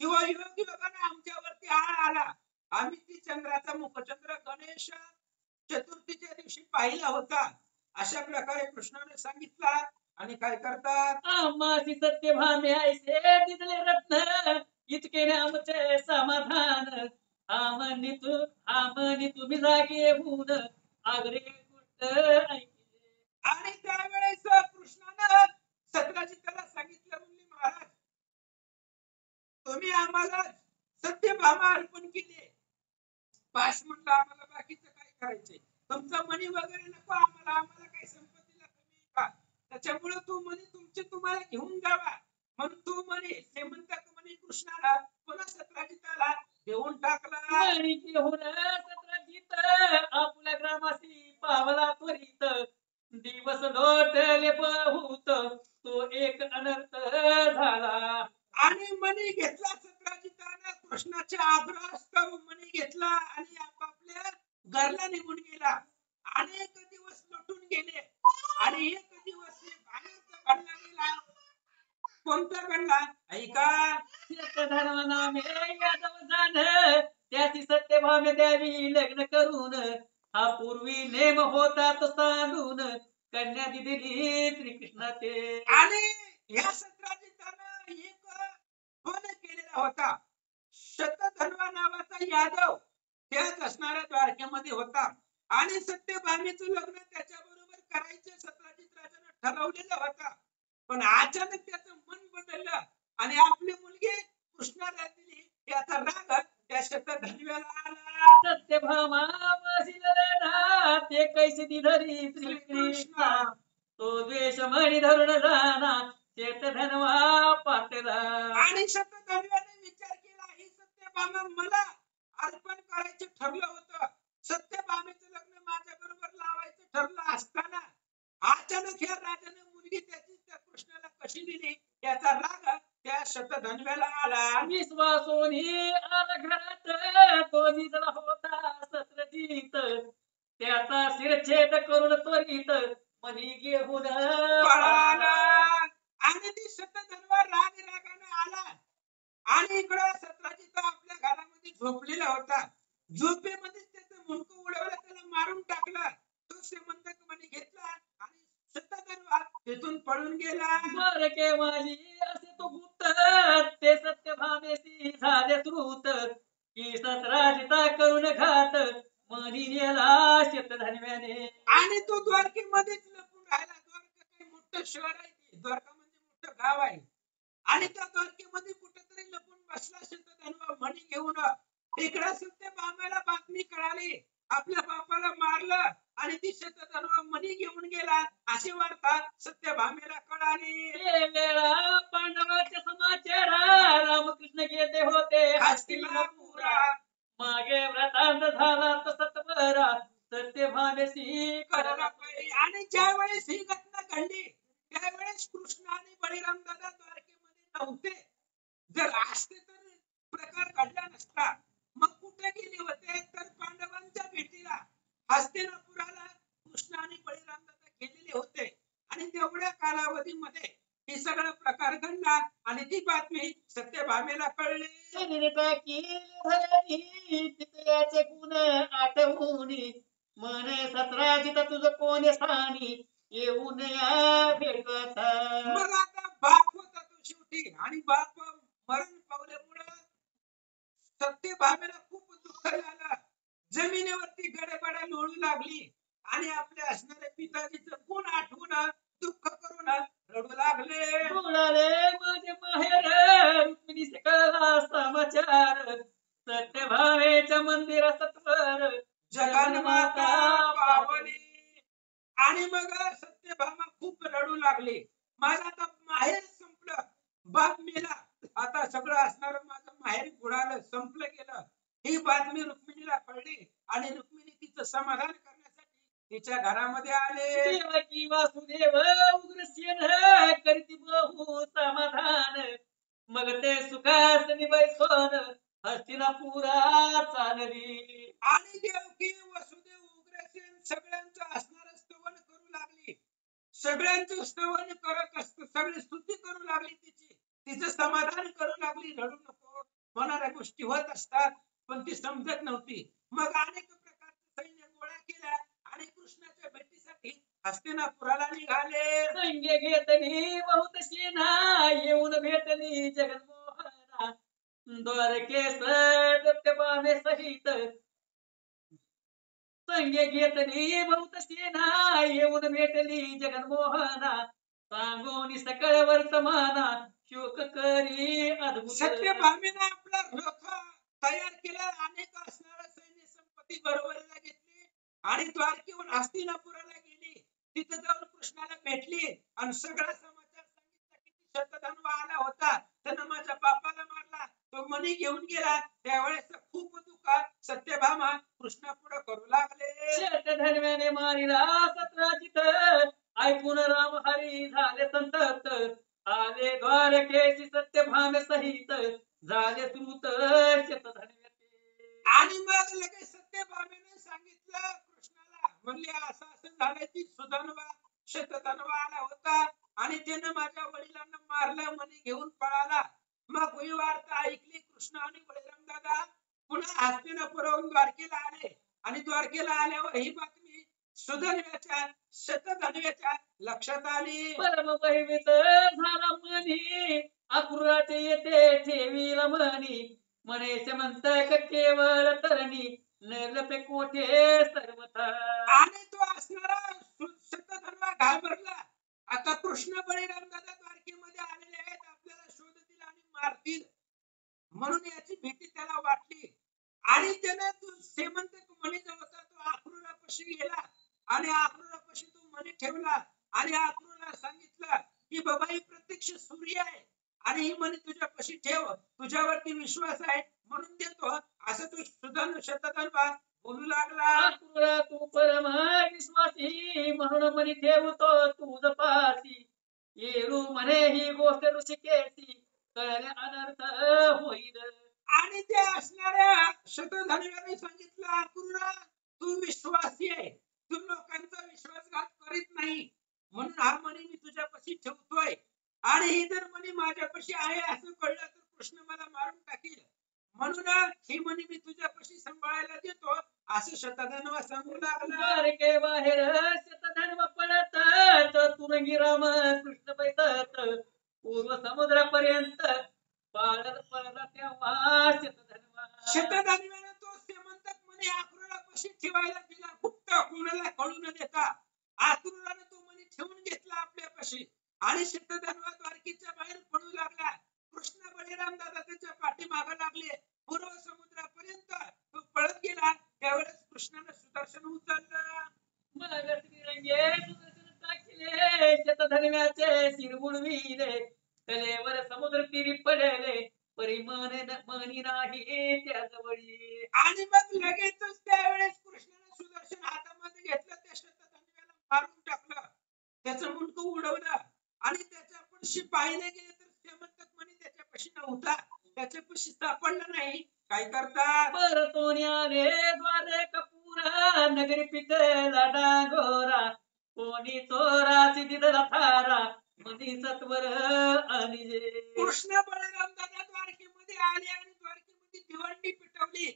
किंवा योगाने आमच्यावरती आळ आला. आम्ही ती चंद्राचा मुखचंद्र गणेश चतुर्थीच्या दिवशी पाहिला होता अशा प्रकारे कृष्णाने सांगितला. आणि काय करतात आम्हासी सत्यभामे ऐसे दिसले रत्न इतके आमचे समाधान. आमनी तुम्ही जागे होऊन आग्रे गोष्ट ऐकी. आणि त्यावेळेस कृष्णानं सतराजिताला सांगितलं म्हणले महाराज तुम्ही आम्हाला सत्यभामा अर्पण केली पास म्हणलं आम्हाला बाकीचं काय करायचंय तुमचं मनी वगैरे नको आम्हाला काही संपत्तीला कमी का त्याच्यामुळे तू मनी तुमचे तुम्हाला घेऊन जावा म्हणून तू मनी श्रीमंत मनी कृष्णाला पुन्हा सतराजिताला देऊन टाकला. मणी घेऊन सतराजित आपल्या ग्रामासी पावला त्वरित दिवस लोटले बहुत तो एक अनर्थ झाला. आणि मनी घेतला सतराजितानं कृष्णाचे आग्रहास्तव मनी घेतला आणि आपापल्या घरला निघून गेला. अनेक दिवस लुटून गेले आणि एक दिवस बाहेरचा घडला गेला. कोणता घडला ऐका धर्म नामे यादव झालं त्याची सत्यभामे द्यावी लग्न करून. हा पूर्वी नेम होता तो सांडून कन्या दिली श्रीकृष्ण ते. आणि या सतराजितानं एक फोन केलेला होता शतधन्वा नावाचा यादव त्याच असणाऱ्या द्वारकेमध्ये होता आणि सत्यभामेचं लग्न त्याच्याबरोबर करायचे सतराजित राजानं ठरवलेलं होता. पण अचानक त्याचं मन बदललं आणि आपली मुलगी कृष्णाला दिली याचा राग त्या शतधन्व्याला आला. सत्यभामा बसिलेला ते कैसे दिधरी श्रीकृष्ण तो द्वेष मणी धरून जाना शेत धनवा पातला. आणि शतधन्व्याने विचार केला ही सत्यभामा मला अर्पण करायचं ठरलं होतं सत्यभामेचं लग्न माझ्या बरोबर लावायचं ठरलं असताना अचानक या राजाने मुलगी त्याची त्या कृष्णाला कशी दिली याचा राग त्या शतधन्व्याला आला. विश्वासोनी आला घरात तो निजला होता सत्रजित त्याचा शिरछेद करून त्वरित मनी घेऊन पळाला. आणि ती शतधन्वा रागाने आला आणि इकडं सतराजित आपल्या घरामध्ये झोपलेला होता. झोपेमध्ये त्याचं मुंडकं उडवलं त्याला मारून टाकला. तो श्रीमंत म्हणे घेतला आणि शतधन्वा तिथून पळून गेला. बर के माझी असे तो गुप्त ते सत्यभामेशी झाले श्रुत की सतराजिता करून घात मनी नेला शतधन्व्याने. आणि तो द्वारकेमध्येच लपून राहिला. द्वारका काही मोठं शहर आहे ते द्वारका म्हणजे मोठं गाव आहे आणि त्या द्वारकेमध्ये कुठेतरी लपून बसला शतधन्वा मणी घेऊन. इकडं सत्यभामेला बातमी कळाली आपल्या बापाला मारलं आणि ती शतधन्वा मणी घेऊन गेला अशी वार्ता सत्यभामेला कळाली. ते वेळा पांडवाचे समाचार रामकृष्ण गेले होते हस्तिनापुरा. मागे व्रतांत झाला तो सत्वरा सत्यभामेशी करायला पाहिजे. आणि ज्या वेळेस ही घटना घडली त्यावेळेस कृष्ण आणि बळीराम दादा द्वारकेमध्ये नव्हते. जर असते तर प्रकार घडला नसता. मग कुठे गेले होते तर पांडवांच्या भेटीला हस्तिनापुराला कृष्ण आणि बळीराम दादा गेलेले होते आणि तेवढ्या कालावधीमध्ये हे सगळं प्रकार घडला आणि ती बातमी सत्यभामेला कळली. पितयाचे गुण आठवून मन सतराजित तुझ कोण स्थानी येऊन या भेटता. मग आता बाप होता तो शेवटी आणि बाप मरण पावल्यामुळं सत्यभामेला खूप दुःख झालं. जमिनीवरती गडबड लोळू लागली आणि आपल्या असणाऱ्या पिताजीचं गुण आठवून दुःख करून रडू लागले. बोलाले माझे माहेर रुक्मिणी कळला समाचार सत्यभामेच्या मंदिर सत्वर जगन्माता पावली. आणि मग सत्यभामा खूप रडू लागली. माझं आता माहेर संपलं बाप मेला आता सगळं असणार माझं माहेर बुडालं संपलं गेलं. ही बातमी रुक्मिणीला कळली आणि रुक्मिणी तिचं समाधान करण्यासाठी तिच्या घरामध्ये आले. देवकी वासुदेव उग्रसेन करीती बहु समाधान मग ते सुखास निवैसोन हस्तिनापुरा चालली. आणि देवकी वसुदेव उग्रसेन सगळ्यांचं असणारं स्तवन करू लागली. सगळ्यांचं स्तवन करत असत, सगळी स्तुती करू लागली तिची, तिचं समाधान करू लागली. रडू नको होणाऱ्या गोष्टी होत असतात, पण ती समजत नव्हती. मग अनेक प्रकारचे सैन्य गोळा केला आणि कृष्णाच्या भेटीसाठी हस्तिनापुराला निघाले. संगे घेतली बहुत सेना येऊन भेटली जगन्मोहना. द्वारकेस दत्तबाने सहित संगे घेतली बहुत सेना येऊन भेटली जगन्मोहना. सांगोनी सकळ वर्तमाना शोक करी अद्भुत. सत्यभामेनं आपला रथ तयार केला, अनेक असणारं सैन्य संपत्ती बरोबरीला घेतली आणि द्वारकेहून हस्तिनापुराला गेली. तिथं जाऊन कृष्णाला भेटली आणि सगळा समाचार सांगितला. किती शतधन्व आला होता, त्यानं माझ्या बापाला मारला, तो मणी घेऊन गेला. त्यावेळेस खूप दुःख सत्यभामा कृष्णापुढे करू लागले. शतधन्व्याने मारिला सतराजित ऐकून राम हरी झाले संतप्त. आले द्वारकेशी सत्यभामे सहित झाले श्रुत शतधन्व्याचे. आणि मग लगेच सत्यभामेने सांगितलं कृष्णाला, म्हणले असं असं झालं की सुधन्वा शतधन्वा आला होता आणि त्यानं माझ्या वडिलांना मारलं, मनी घेऊन पळाला. मग ही वार्ता ऐकली कृष्ण आणि बळीराम दादा पुन्हा हस्तिनापुराहून द्वारकेला आले आणि द्वारकेला आल्यावर ही बातमी सुधन्व्याच्या शतधन्व्याच्या लक्षात आली. परम महिमित झाला मनी अक्रूराचे येते ठेवीला मनी. मनेश म्हणताय का केवळ तरणी निर्लपे कोठे सर्वथा. आणि तो असणारा शतधन्वा घाबरला. आता कृष्ण बळीराम दादा द्वारकेमध्ये आलेले आहेत, आपल्याला शोधतील आणि मारतील म्हणून याची भीती त्याला वाटली. आणि त्याने तो श्रीमंत मणी जो होता तो अक्रूरापाशी गेला आणि अक्रूरापाशी तो मणी ठेवला आणि अक्रूरला सांगितलं की बाबा ही प्रत्यक्ष सूर्य आहे आणि ही मणी तुझ्यापाशी ठेव, तुझ्यावरती विश्वास आहे म्हणून देतो, असं तो सुधन शतधन्वा बोलू लागला. अक्रूरा तू परम विश्वासी म्हणून मनी ठेवतो तुझ पासी. येरू म्हणे ही गोष्ट ऋषिकेशी कळले अनर्थ होईल. आणि ते असणाऱ्या शतधन्व्याने सांगितलं अक्रूरा तू विश्वासी आहे, तू लोकांचा विश्वासघात करीत नाही म्हणून हा मणी मी तुझ्यापाशी ठेवतोय. आणि ही जर मणी माझ्यापाशी आहे असं कळलं तर कृष्ण मला मारून टाकील, म्हणून ही मणी मी तुझ्यापाशी सांभाळायला देतो, असं शतधन्वा सांगू लागला. द्वारके बाहेर शतधन्व पळत तुरंगी राम कृष्ण पैसत. पूर्व समुद्रापर्यंत पाळत पळला तेव्हा शतधन्वा. शतधन्व्याने तो श्रीमंतक मणी अक्रूरापाशी ठेवायला दिला, गुप्त कोणाला कळू न देता. अक्रूराने तो मणी ठेवून घेतला आपल्यापाशी आणि शतधन्वा द्वारकेच्या बाहेर पळू लागला. कृष्ण बळीराम दादा त्याच्या पाठीमागे लागले. पूर्व समुद्रापर्यंत तो पळत गेला. त्यावेळेस कृष्णाने सुदर्शन उचललं. मग श्रीरंगे सुदर्शन टाकले शतधन्व्याचे शिर उडविले. तलेवर समुद्र तीरी पडले परी मनी नाही त्या जवळी. आणि मग लगेचच त्यावेळेस कृष्णाने सुदर्शन हातामध्ये घेतलं, त्या शतधन्व्याला मारून टाकलं, त्याचं मुंडकं उडवलं आणि त्याच्यापाशी पाहिले गेले तर श्रीमंतक मणी त्याच्यापाशी नव्हता, त्याच्यापाशी सापडलं नाही. काय करतात परतून आले द्वारकापुरा नगरी पिकला डांगोरा. कोणी चोराची दिदला थारा मनी सत्वर अनिजे. कृष्ण बळीराम दादा द्वारकेमध्ये आले आणि द्वारकेमध्ये भिवंडी पिटवली.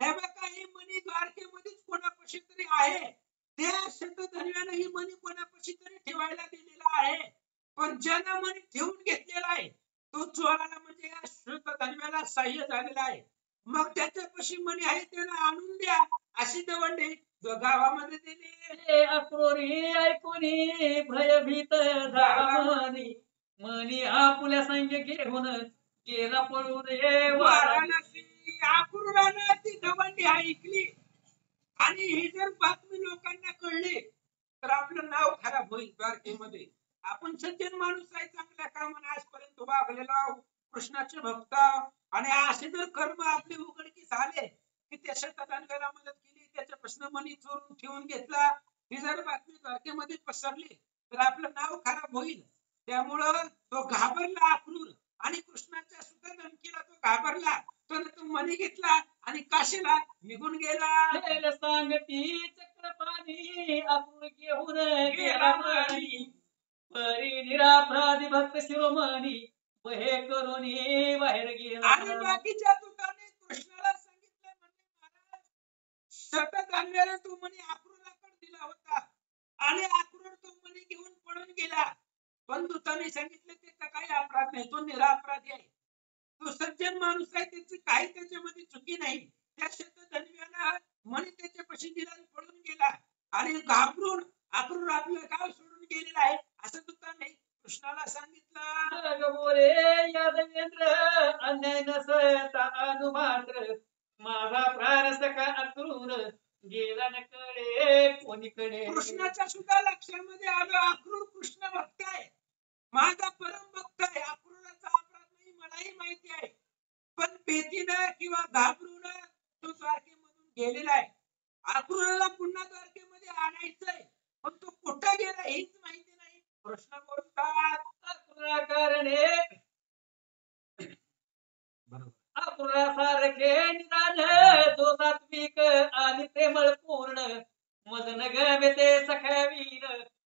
हे बघा ही मणी द्वारकेमध्येच कोणापाशी तरी आहे, त्या शतधन्व्यानं ही मणी कोणापाशी तरी ठेवायला दिलेला आहे, पण ज्यानं मणी ठेवून घेतलेला आहे तो चोराला म्हणजे या शतधन्व्याला सहाय्य झालेला आहे. मग त्याच्यापाशी मणी आहे त्याला आणून द्या अशी दवंडी गावामध्ये दिली. अक्रोरी ऐकूनी भयभीत झाला मनी. मनी आपुल्या संग घेऊन गेला पळून ये वाराणसी. अक्रूरानं ती दवंडी ऐकली आणि ही जर बातमी लोकांना कळली तर आपलं नाव खराब होईल द्वारकेमध्ये. आपण सज्जन माणूस आहे, चांगल्या कामाने आजपर्यंत वागलेलो आहोत, कृष्णाचे भक्त, आणि असे जर कर्म आपले उघडकीस आले की त्या शतधन्व्याला मदत केली, त्याच्यापासून मणी चोरून ठेवून घेतला, ही जर बातमी द्वारकेमध्ये पसरली तर आपलं नाव खराब होईल. त्यामुळं तो घाबरला अक्रूर आणि कृष्णाच्या सुद्धा धमकीला तो घाबरला तर तो मणी घेतला आणि काशीला निघून गेला. गेल सांगती चक्रपाणी अक्रूर घेऊन गेला मणी परी निरापराधी भक्त शिरोमणी हे करून बाहेर गेला. आणि बाकीच्या दूताने कृष्णाला सांगितलं म्हणजे महाराज सतत आणलेला तो मणी अक्रूराकडे दिला होता आणि अक्रूर तो मणी घेऊन पळून गेला. पण दूताने सांगितलं त्याचा काही अपराध नाही, तो निरापराधी आहे, तो सज्जन माणूस आहे, त्याची काही त्याच्यामध्ये चुकी नाही. त्या शतधन्व्याला मणी त्याच्यापाशी दिला आणि पळून गेला आणि घाबरून अक्रूर आपलं गाव सोडून गेलेला आहे असं दूताने कृष्णाला सांगितलं. जग बोले यादवेंद्र अन्याय नसता अनुमात्र माझा प्राण सखा अक्रूर गेला न कळे कोणीकडे. कृष्णाच्या सुद्धा लक्षामध्ये आलं अक्रूर कृष्ण भक्त आहे, माझा परम भक्त आहे, अक्रूराचा अपराध नाही मलाही माहिती आहे. पण भीतीनं किंवा घाबरून तो द्वारकेमधून गेलेला आहे. अक्रूराला पुन्हा द्वारकेमध्ये आणायचंय पण तो कुठं गेला हेच माहिती नाही. कृष्ण बोलतात अक्रूरा कारणे अक्रूरासारखे निदान जो सात्विक आणि प्रेमळ पूर्ण मद न गमे ते सखावीर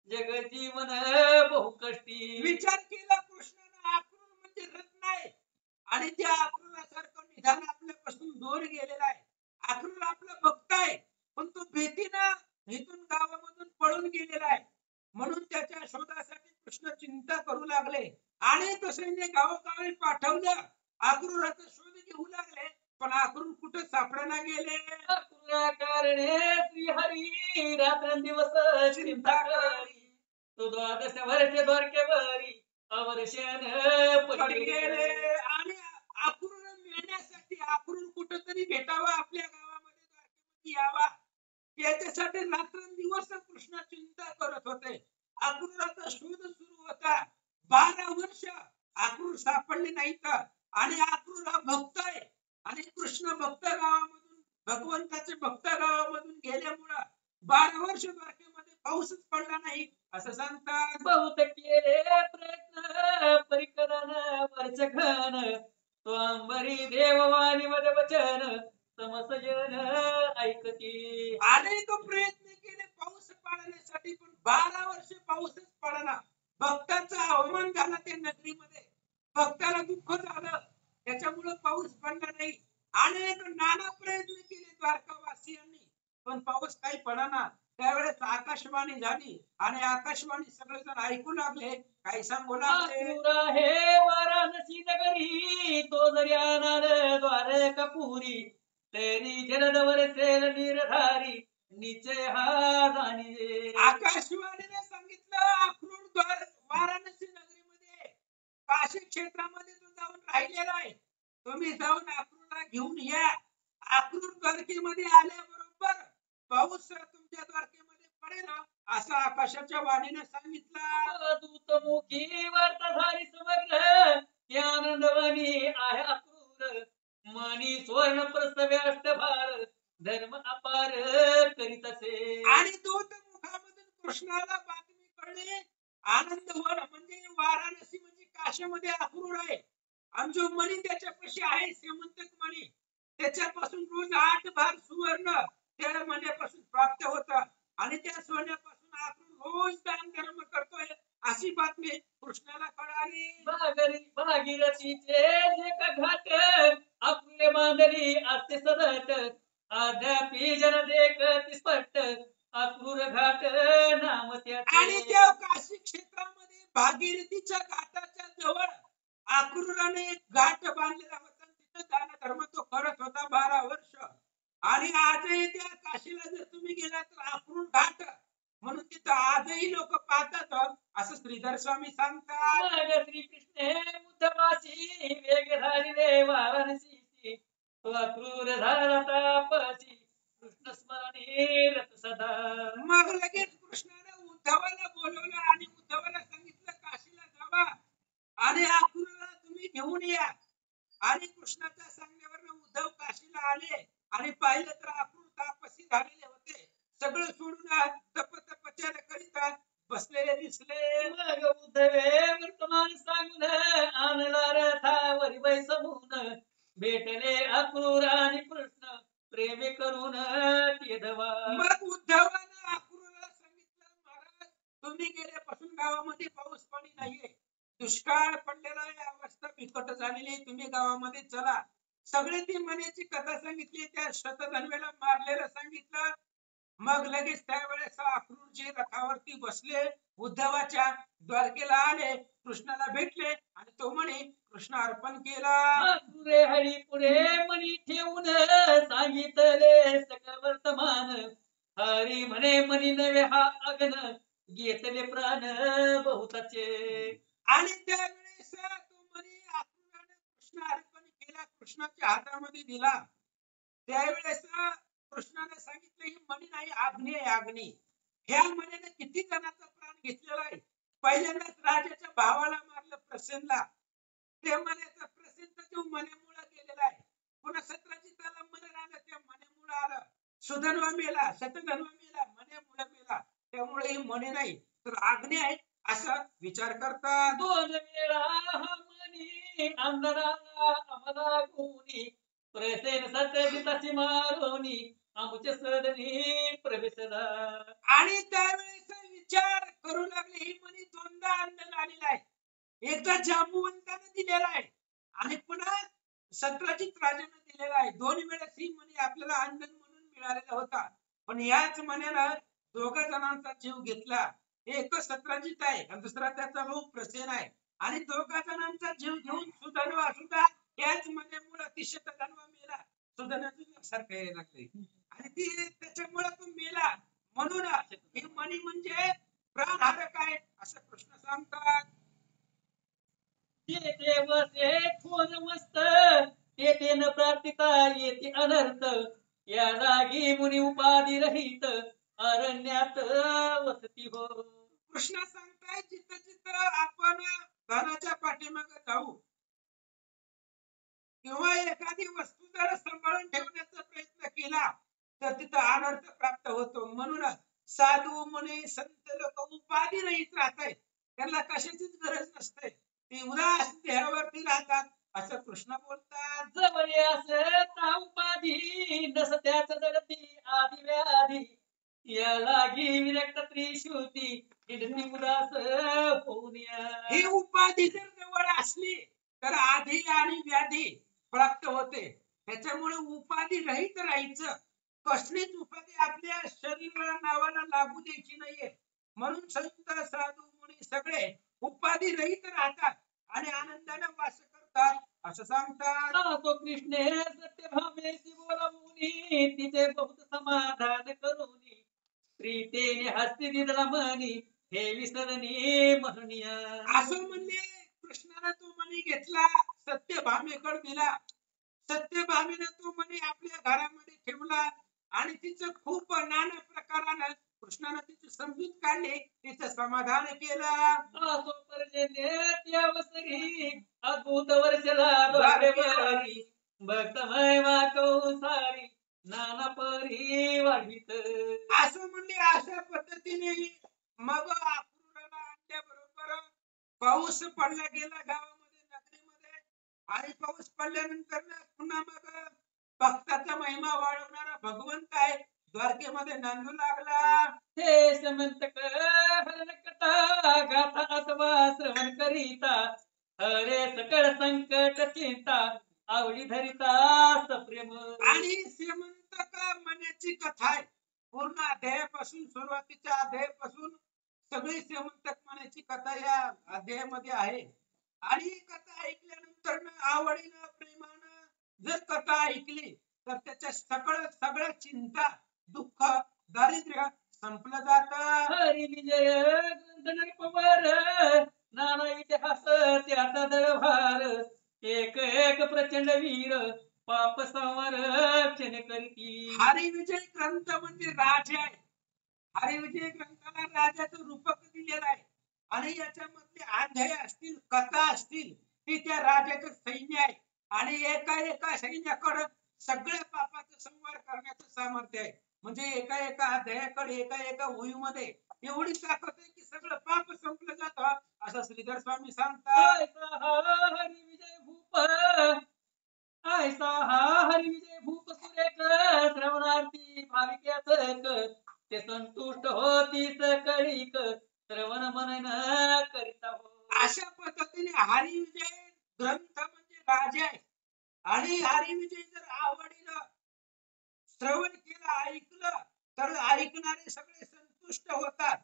जग जीवन बहु कष्टी. विचार केला कृष्णानं अक्रूर म्हणजे रत्न आहे आणि त्या अक्रूरासारखं निधान आपल्यापासून दूर गेलेला आहे. अक्रूर आपला भक्त आहे पण तो भीतीनं इथून गावामधून पळून गेलेला आहे. म्हणून त्याच्या शोधासाठी कृष्ण चिंता करू लागले आणि तसं गावोगावी पाठवलं. अक्रूराचा शोध घेऊ लागले पण अक्रूर कुठं सापडना गेले. अक्रूरा कारणे श्रीहरी रात्रंदिवस चिंता करी तो द्वादश वर्षे द्वारकेवरी अवर्षण पडी गेले आणि अक्रूर मिळण्यासाठी अक्रूर कुठंतरी भेटावा, आपल्या गावामध्ये द्वारकेमध्ये यावा याच्यासाठी रात्रंदिवस कृष्ण चिंता करत होते. अक्रूराचा शोध सुरू होता. 12 वर्ष अक्रूर सापडले नाहीत आणि अक्रूर हा भक्त आहे आणि कृष्ण भक्त गावामधून भगवंताचे भक्त गावामधून गेल्यामुळं 12 वर्ष द्वारकेमध्ये पाऊसच पडला नाही असं सांगतात. बहुत केले प्रयत्न परिकरण वर्ष घन तो अंबरी देववाणी वद वचन समसजन ऐकती. अनेक प्रयत्न केले पाऊस पाडण्यासाठी पण 12 वर्ष पाऊसच पडला. भक्ताचा अवमान झाला त्या नगरीमध्ये, भक्ताला दुःख झालं त्याच्यामुळे पाऊस पडला नाही. अनेक नाना प्रयत्न केले द्वारकावासियांनी पण पाऊस काही पडना. त्यावेळेस आकाशवाणी झाली आणि आकाशवाणी सगळेजण ऐकू लागले, काही सांगू लागले. अक्रूर आहे वाराणसी नगरी तो जरी आणार द्वारकापुरी तरी जलद वरसेल निर्धारी निश्चय हा जाणीजे. आकाशवाणीने सांगितलं अक्रूर वाराणसी नगरीमध्ये काशी क्षेत्रामध्ये तो जाऊन राहिलेला आहे, तुम्ही जाऊन अक्रूरला घेऊन या. अक्रूर द्वारकेमध्ये आल्याबरोबर पाऊस तुमच्या द्वारकेमध्ये पडेल असं आकाशाच्या वाणीने सांगितलं. दूतमुखी वार्ता झाली समग्र की आनंदवाणी आहे अक्रूर मणी सुवर्ण प्रसव्य अष्टभार धर्म अपार करीत असे. आणि दूत मुखामधून कृष्णाला बातमी कळली आनंदवन म्हणजे वाराणसी म्हणजे काशीमध्ये अक्रूर आहे आणि जो मणी त्याच्यापाशी आहे श्रीमंतक मणी त्याच्यापासून रोज 8 भार सुवर्ण त्या मण्यापासून प्राप्त होतं आणि त्या सोन्यापासून अक्रूर रोज दान धर्म करतोय अशी बातमी कृष्णाला कळाली. भागीरथीचे जे का घाट आपले बांधली असते सदट अद्यापी जन देखती स्पष्ट अक्रूर घाट नाम आणि त्याचे. त्या काशी क्षेत्रामध्ये भागीरथीच्या घाटाच्या जवळ अक्रूराने एक घाट बांधलेला होता. तिथे दान धर्म तो करत होता 12 वर्ष. आणि आजही त्या काशीला जर तुम्ही गेला तर अक्रूर घाट म्हणून तिथं आजही लोक पाहतात असं श्रीधर स्वामी सांगतात. मग श्रीकृष्ण उद्धवासी वेग धारिले वाराणसी तो अक्रूर झाला तापसी कृष्ण स्मरणी रत सदा. मग लगेच कृष्णाने उद्धवाला बोलवलं आणि उद्धवाला सांगितलं काशीला जावा आणि अक्रूरला तुम्ही घेऊन या. आणि कृष्णाच्या सांगण्यावरनं उद्धव काशीला आले आणि पाहिलं तर अक्रूर तापसी झालेले होते. सगळं सोडून तपतपचार करीत बसलेले दिसले. मग उद्धवे वर्तमान सांगून आणला रथावरी बैसमून भेटले केदवा. मग उद्धवानं अक्रूराला सांगितलं, महाराज तुम्ही गेल्यापासून गावामध्ये पाऊस पाणी नाहीये, दुष्काळ पडलेला आहे, अवस्था बिकट झालेली आहे, तुम्ही गावामध्ये चला. सगळे ती मण्याची कथा सांगितली, त्या शतधन्वेला मारलेलं सांगितलं. मग लगेच त्यावेळेस अक्रूरजी रथावरती बसले, उद्धवाच्या द्वारकेला आले, कृष्णाला भेटले आणि तो म्हणे कृष्ण अर्पण केला. रे हरी पुढे मनी ठेवून सांगितले सकळ वर्तमान. हरी म्हणे मनी नवे हा अग्न घेतले प्राण बहुताचे. आणि त्यावेळेस तो म्हणे अक्रूराने कृष्ण अर्पण केला, कृष्णाच्या हातामध्ये दिला. त्यावेळेस कृष्णाने सांगितलं ही मणी नाही, अग्नी आहे, अग्नी. ह्या मणीने किती जणांचा प्राण घेतलेला आहे. पहिल्यांदाच राजाच्या भावाला मारलं, प्रसेनला. ते मण्याचा प्रसेनचा जीव मण्यामुळे गेलेला आहे. पुन्हा सत्राजिताला मरण आलं, त्या मण्यामुळे आलं. सुधन्वा मेला, शतधन्वा मेला, मण्यामुळे मेला. त्यामुळे ही मणी नाही तर अग्नी आहे असा विचार करतात. दोन वेळा हा मनी अंधराला आम्हाला गुणी. प्रसेन सत्यजिताची मारोनी आमच्या सदनी प्रवेशला. आणि त्यावेळेस विचार करू लागले, ही मणी दोनदा अंधन आलेला आहे. एकदा जांबुवंताने दिलेला आहे आणि पुन्हा सत्राजित राजाने दिलेला आहे. दोन वेळेस ही मणी आपल्याला अंधन म्हणून मिळालेला होता. पण याच मण्यानं दोघा जणांचा जीव घेतला. एक सत्राजित आहे आणि दुसरा त्याचा भाऊ प्रसेन आहे. आणि दोघा जणांचा जीव घेऊन सुधन्वा सुद्धा याच मण्यामुळे अतिशय धन्वा मेला. सुधन्वा सारखं यायला लागले आणि ती त्याच्यामुळे तो मेला. म्हणून ही मणी म्हणजे प्राणहारक आहे असं कृष्ण सांगतात. येते वसे खोल मस्त येते न प्रार्थिता येते अनर्थ. या जागी मुनी उपाधी रहित अरण्यात वसती हो. कृष्ण सांगताय जिथं जिथं आपण धनाच्या पाठीमागे जाऊ किंवा एखादी वस्तू जर सांभाळून ठेवण्याचा प्रयत्न केला तर तिथं अनर्थ प्राप्त होतो. म्हणून साधू मुनी संत लोक उपाधी रहित राहतात, त्यांना कशाचीच गरज नसते, ते उदास देहावरती राहतात असं कृष्ण बोलतात. जवळ असता उपाधी नसत्याच जगती आधी व्याधी. या लागी विरक्त त्रिशुती हिंडती उदास होऊन या. ही उपाधी जर जवळ असली तर आधी आणि व्याधी प्राप्त होते. त्याच्यामुळे उपाधी रहित राहायचं. कसलीच उपाधी आपल्या शरीराला नावाला लागू द्यायची नाहीये. म्हणून संत साधू मुनी सगळे उपाधी रहित राहतात आणि आनंदाने वास करतात असं सांगतात. तो कृष्णे सत्यभामेशी बोलावूनी तिचे बहुत समाधान करूनी. प्रीतेने हस्ती दिदला मनी हे विसरणी म्हणूया. असं म्हणले कृष्णाने तो मणी घेतला, सत्यभामेकडे दिला. सत्यभामेने तो मणी आपल्या घरामध्ये ठेवला आणि तिचं खूप नाना प्रकारानं कृष्णाने तिची समजूत काढली, तिचं समाधान केलं. तो पर्जन्य अवसरी अद्भुत वर्षला द्वारेवरी. भक्तमय वाकौसारी नाना परी वाढवित. असं म्हणले. अशा पद्धतीने मग अक्रूराला आणल्याबरोबर पाऊस पडला गेला गावामध्ये, नगरीमध्ये. आणि पाऊस पडल्यानंतर पुन्हा मग भक्ताचा महिमा वाढवणारा भगवंत आहे द्वारकेमध्ये नांदू लागला. हे समंतक हरण कथा गाथा अथवा श्रवण करिता. हरे सकळ संकट चिंता आवडी धरिता सप्रेम. आणि श्रीमंतक मण्याची कथा आहे. पूर्ण अध्यायापासून, सुरुवातीच्या अध्यायापासून सगळी श्रीमंतक मण्याची कथा या अध्यायामध्ये आहे. आणि ही कथा ऐकल्यानंतर आवडीनं प्रेमानं जर कथा ऐकली तर त्याच्या सगळ्या चिंता, दुःख, दारिद्र्य संपलं जात. हरी विजय ग्रंथनरपवर नाना इतिहास त्याचा दळभार. एक एक प्रचंड वीर पाप संरक्षण करती. हरिविजय ग्रंथ म्हणजे राजा आहे. हरिविजय ग्रंथाला राजाचं रूपक दिलेलं आहे आणि याच्यामधले अध्याय असतील, कथा असतील, ती त्या राजाचं सैन्य आहे. आणि एका सैन्याकडे सगळ्या पापाचा संहार करण्याचं सामर्थ्य आहे. म्हणजे एका अध्यायाकडे, एका ओळीमध्ये एवढी ताकद आहे की सगळं पाप संपलं जातं असं श्रीधर स्वामी सांगतात. ऐसा हा हरी विजय भूप ऐसा हा हरी विजय भूप अभिषेक श्रवणार्थी भाविक्याच ते संतुष्ट होती सकळीक श्रवण मनन करिता हो. अशा पद्धतीने हरिविजय ग्रंथ म्हणजे राजा आहे आणि हरिविजय जर आवडीनं श्रवण केलं ऐकलं तर ऐकणारे सगळे संतुष्ट होतात.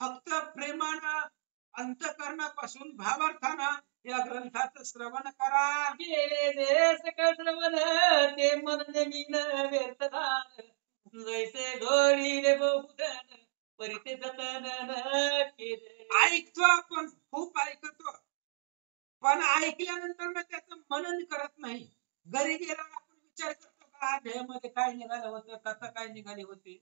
फक्त प्रेमानं अंतकरणापासून भावार्थानं या ग्रंथाचं श्रवण करा. गेले जे सकळ श्रवण ते मन मीन व्यर्थ धान जैसे घोडीले बहुधन परिते जतन न केले. ऐकतो आपण खूप ऐकतो पण ऐकल्यानंतर मग त्याचं मनन करत नाही. घरी गेल्यावर आपण विचार करतो का ध्येयामध्ये काय निघालं होतं, कथा काय निघाली होती,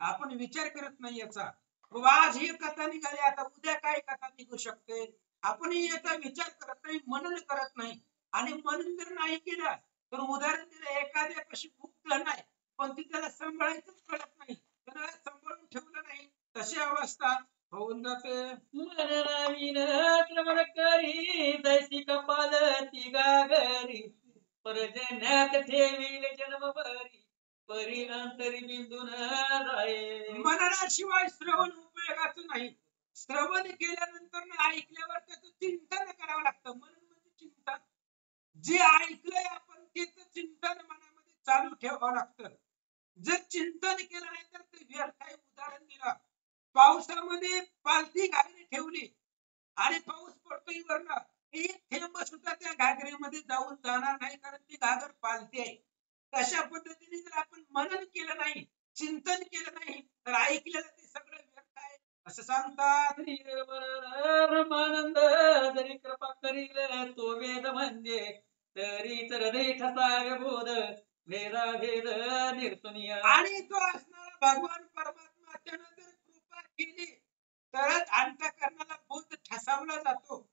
आपण विचार करत नाही याचा. आज ही कथा निघाली, आता उद्या काय कथा निघू शकते, आपण याचा विचार करत नाही, मनन करत नाही. आणि मनन जर नाही केलं तर उदाहरण दिलं एखाद्यापाशी खूप धन आहे पण ती त्याला सांभाळायचंच कळत नाही, त्याला सांभाळून ठेवलं नाही, तशी अवस्था होऊन जाते. मन नवीन श्रवण करी जैसी कपाल ती गागरी परजन्यात ठेविले जन्म भरी परी अंतरी बिंदून जाये. मननाशिवाय श्रवण उपयोगाचं नाही. श्रवण केल्यानंतर ना ऐकल्यावर त्याचं चिंतन करावं लागतं. मनन म्हणजे चिंतन. जे ऐकलंय आपण त्याचं चिंतन मनामध्ये चालू ठेवावं लागतं. जर चिंतन केलं नाही तर ते व्यर्थ आहे. उदाहरण दिलं, पावसामध्ये पालथी घागरी ठेवली आणि पाऊस पडतोय वरनं, एक थेंब सुद्धा त्या घागरीमध्ये जाऊन जाणार नाही कारण ती घागर पालथी आहे. तशा पद्धतीने जर आपण मनन केलं नाही, चिंतन केलं नाही तर ऐकलेलं ते सगळं व्यर्थ आहे असं सांगतात. ब्रह्मानंद जरी कृपा करील तो वेद म्हणजे तरी तर हृदय ठसावे बोध भेदा भेद निर्सुनिया. आणि तो असणारा भगवान परमात्मा त्यानं जर कृपा केली तरच अंतःकरणाला बोध ठसावला जातो,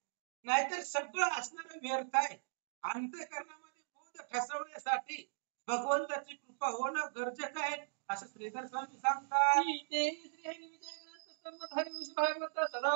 नाहीतर सगळं असणारं व्यर्थ आहे. अंतःकरणामध्ये बोध ठसवण्यासाठी भगवंताची कृपा होणं गरजेचं आहे असं श्रीधर स्वामी सांगतात. श्री हरिविजय ग्रंथ संमत हरिवंश भागवत सदा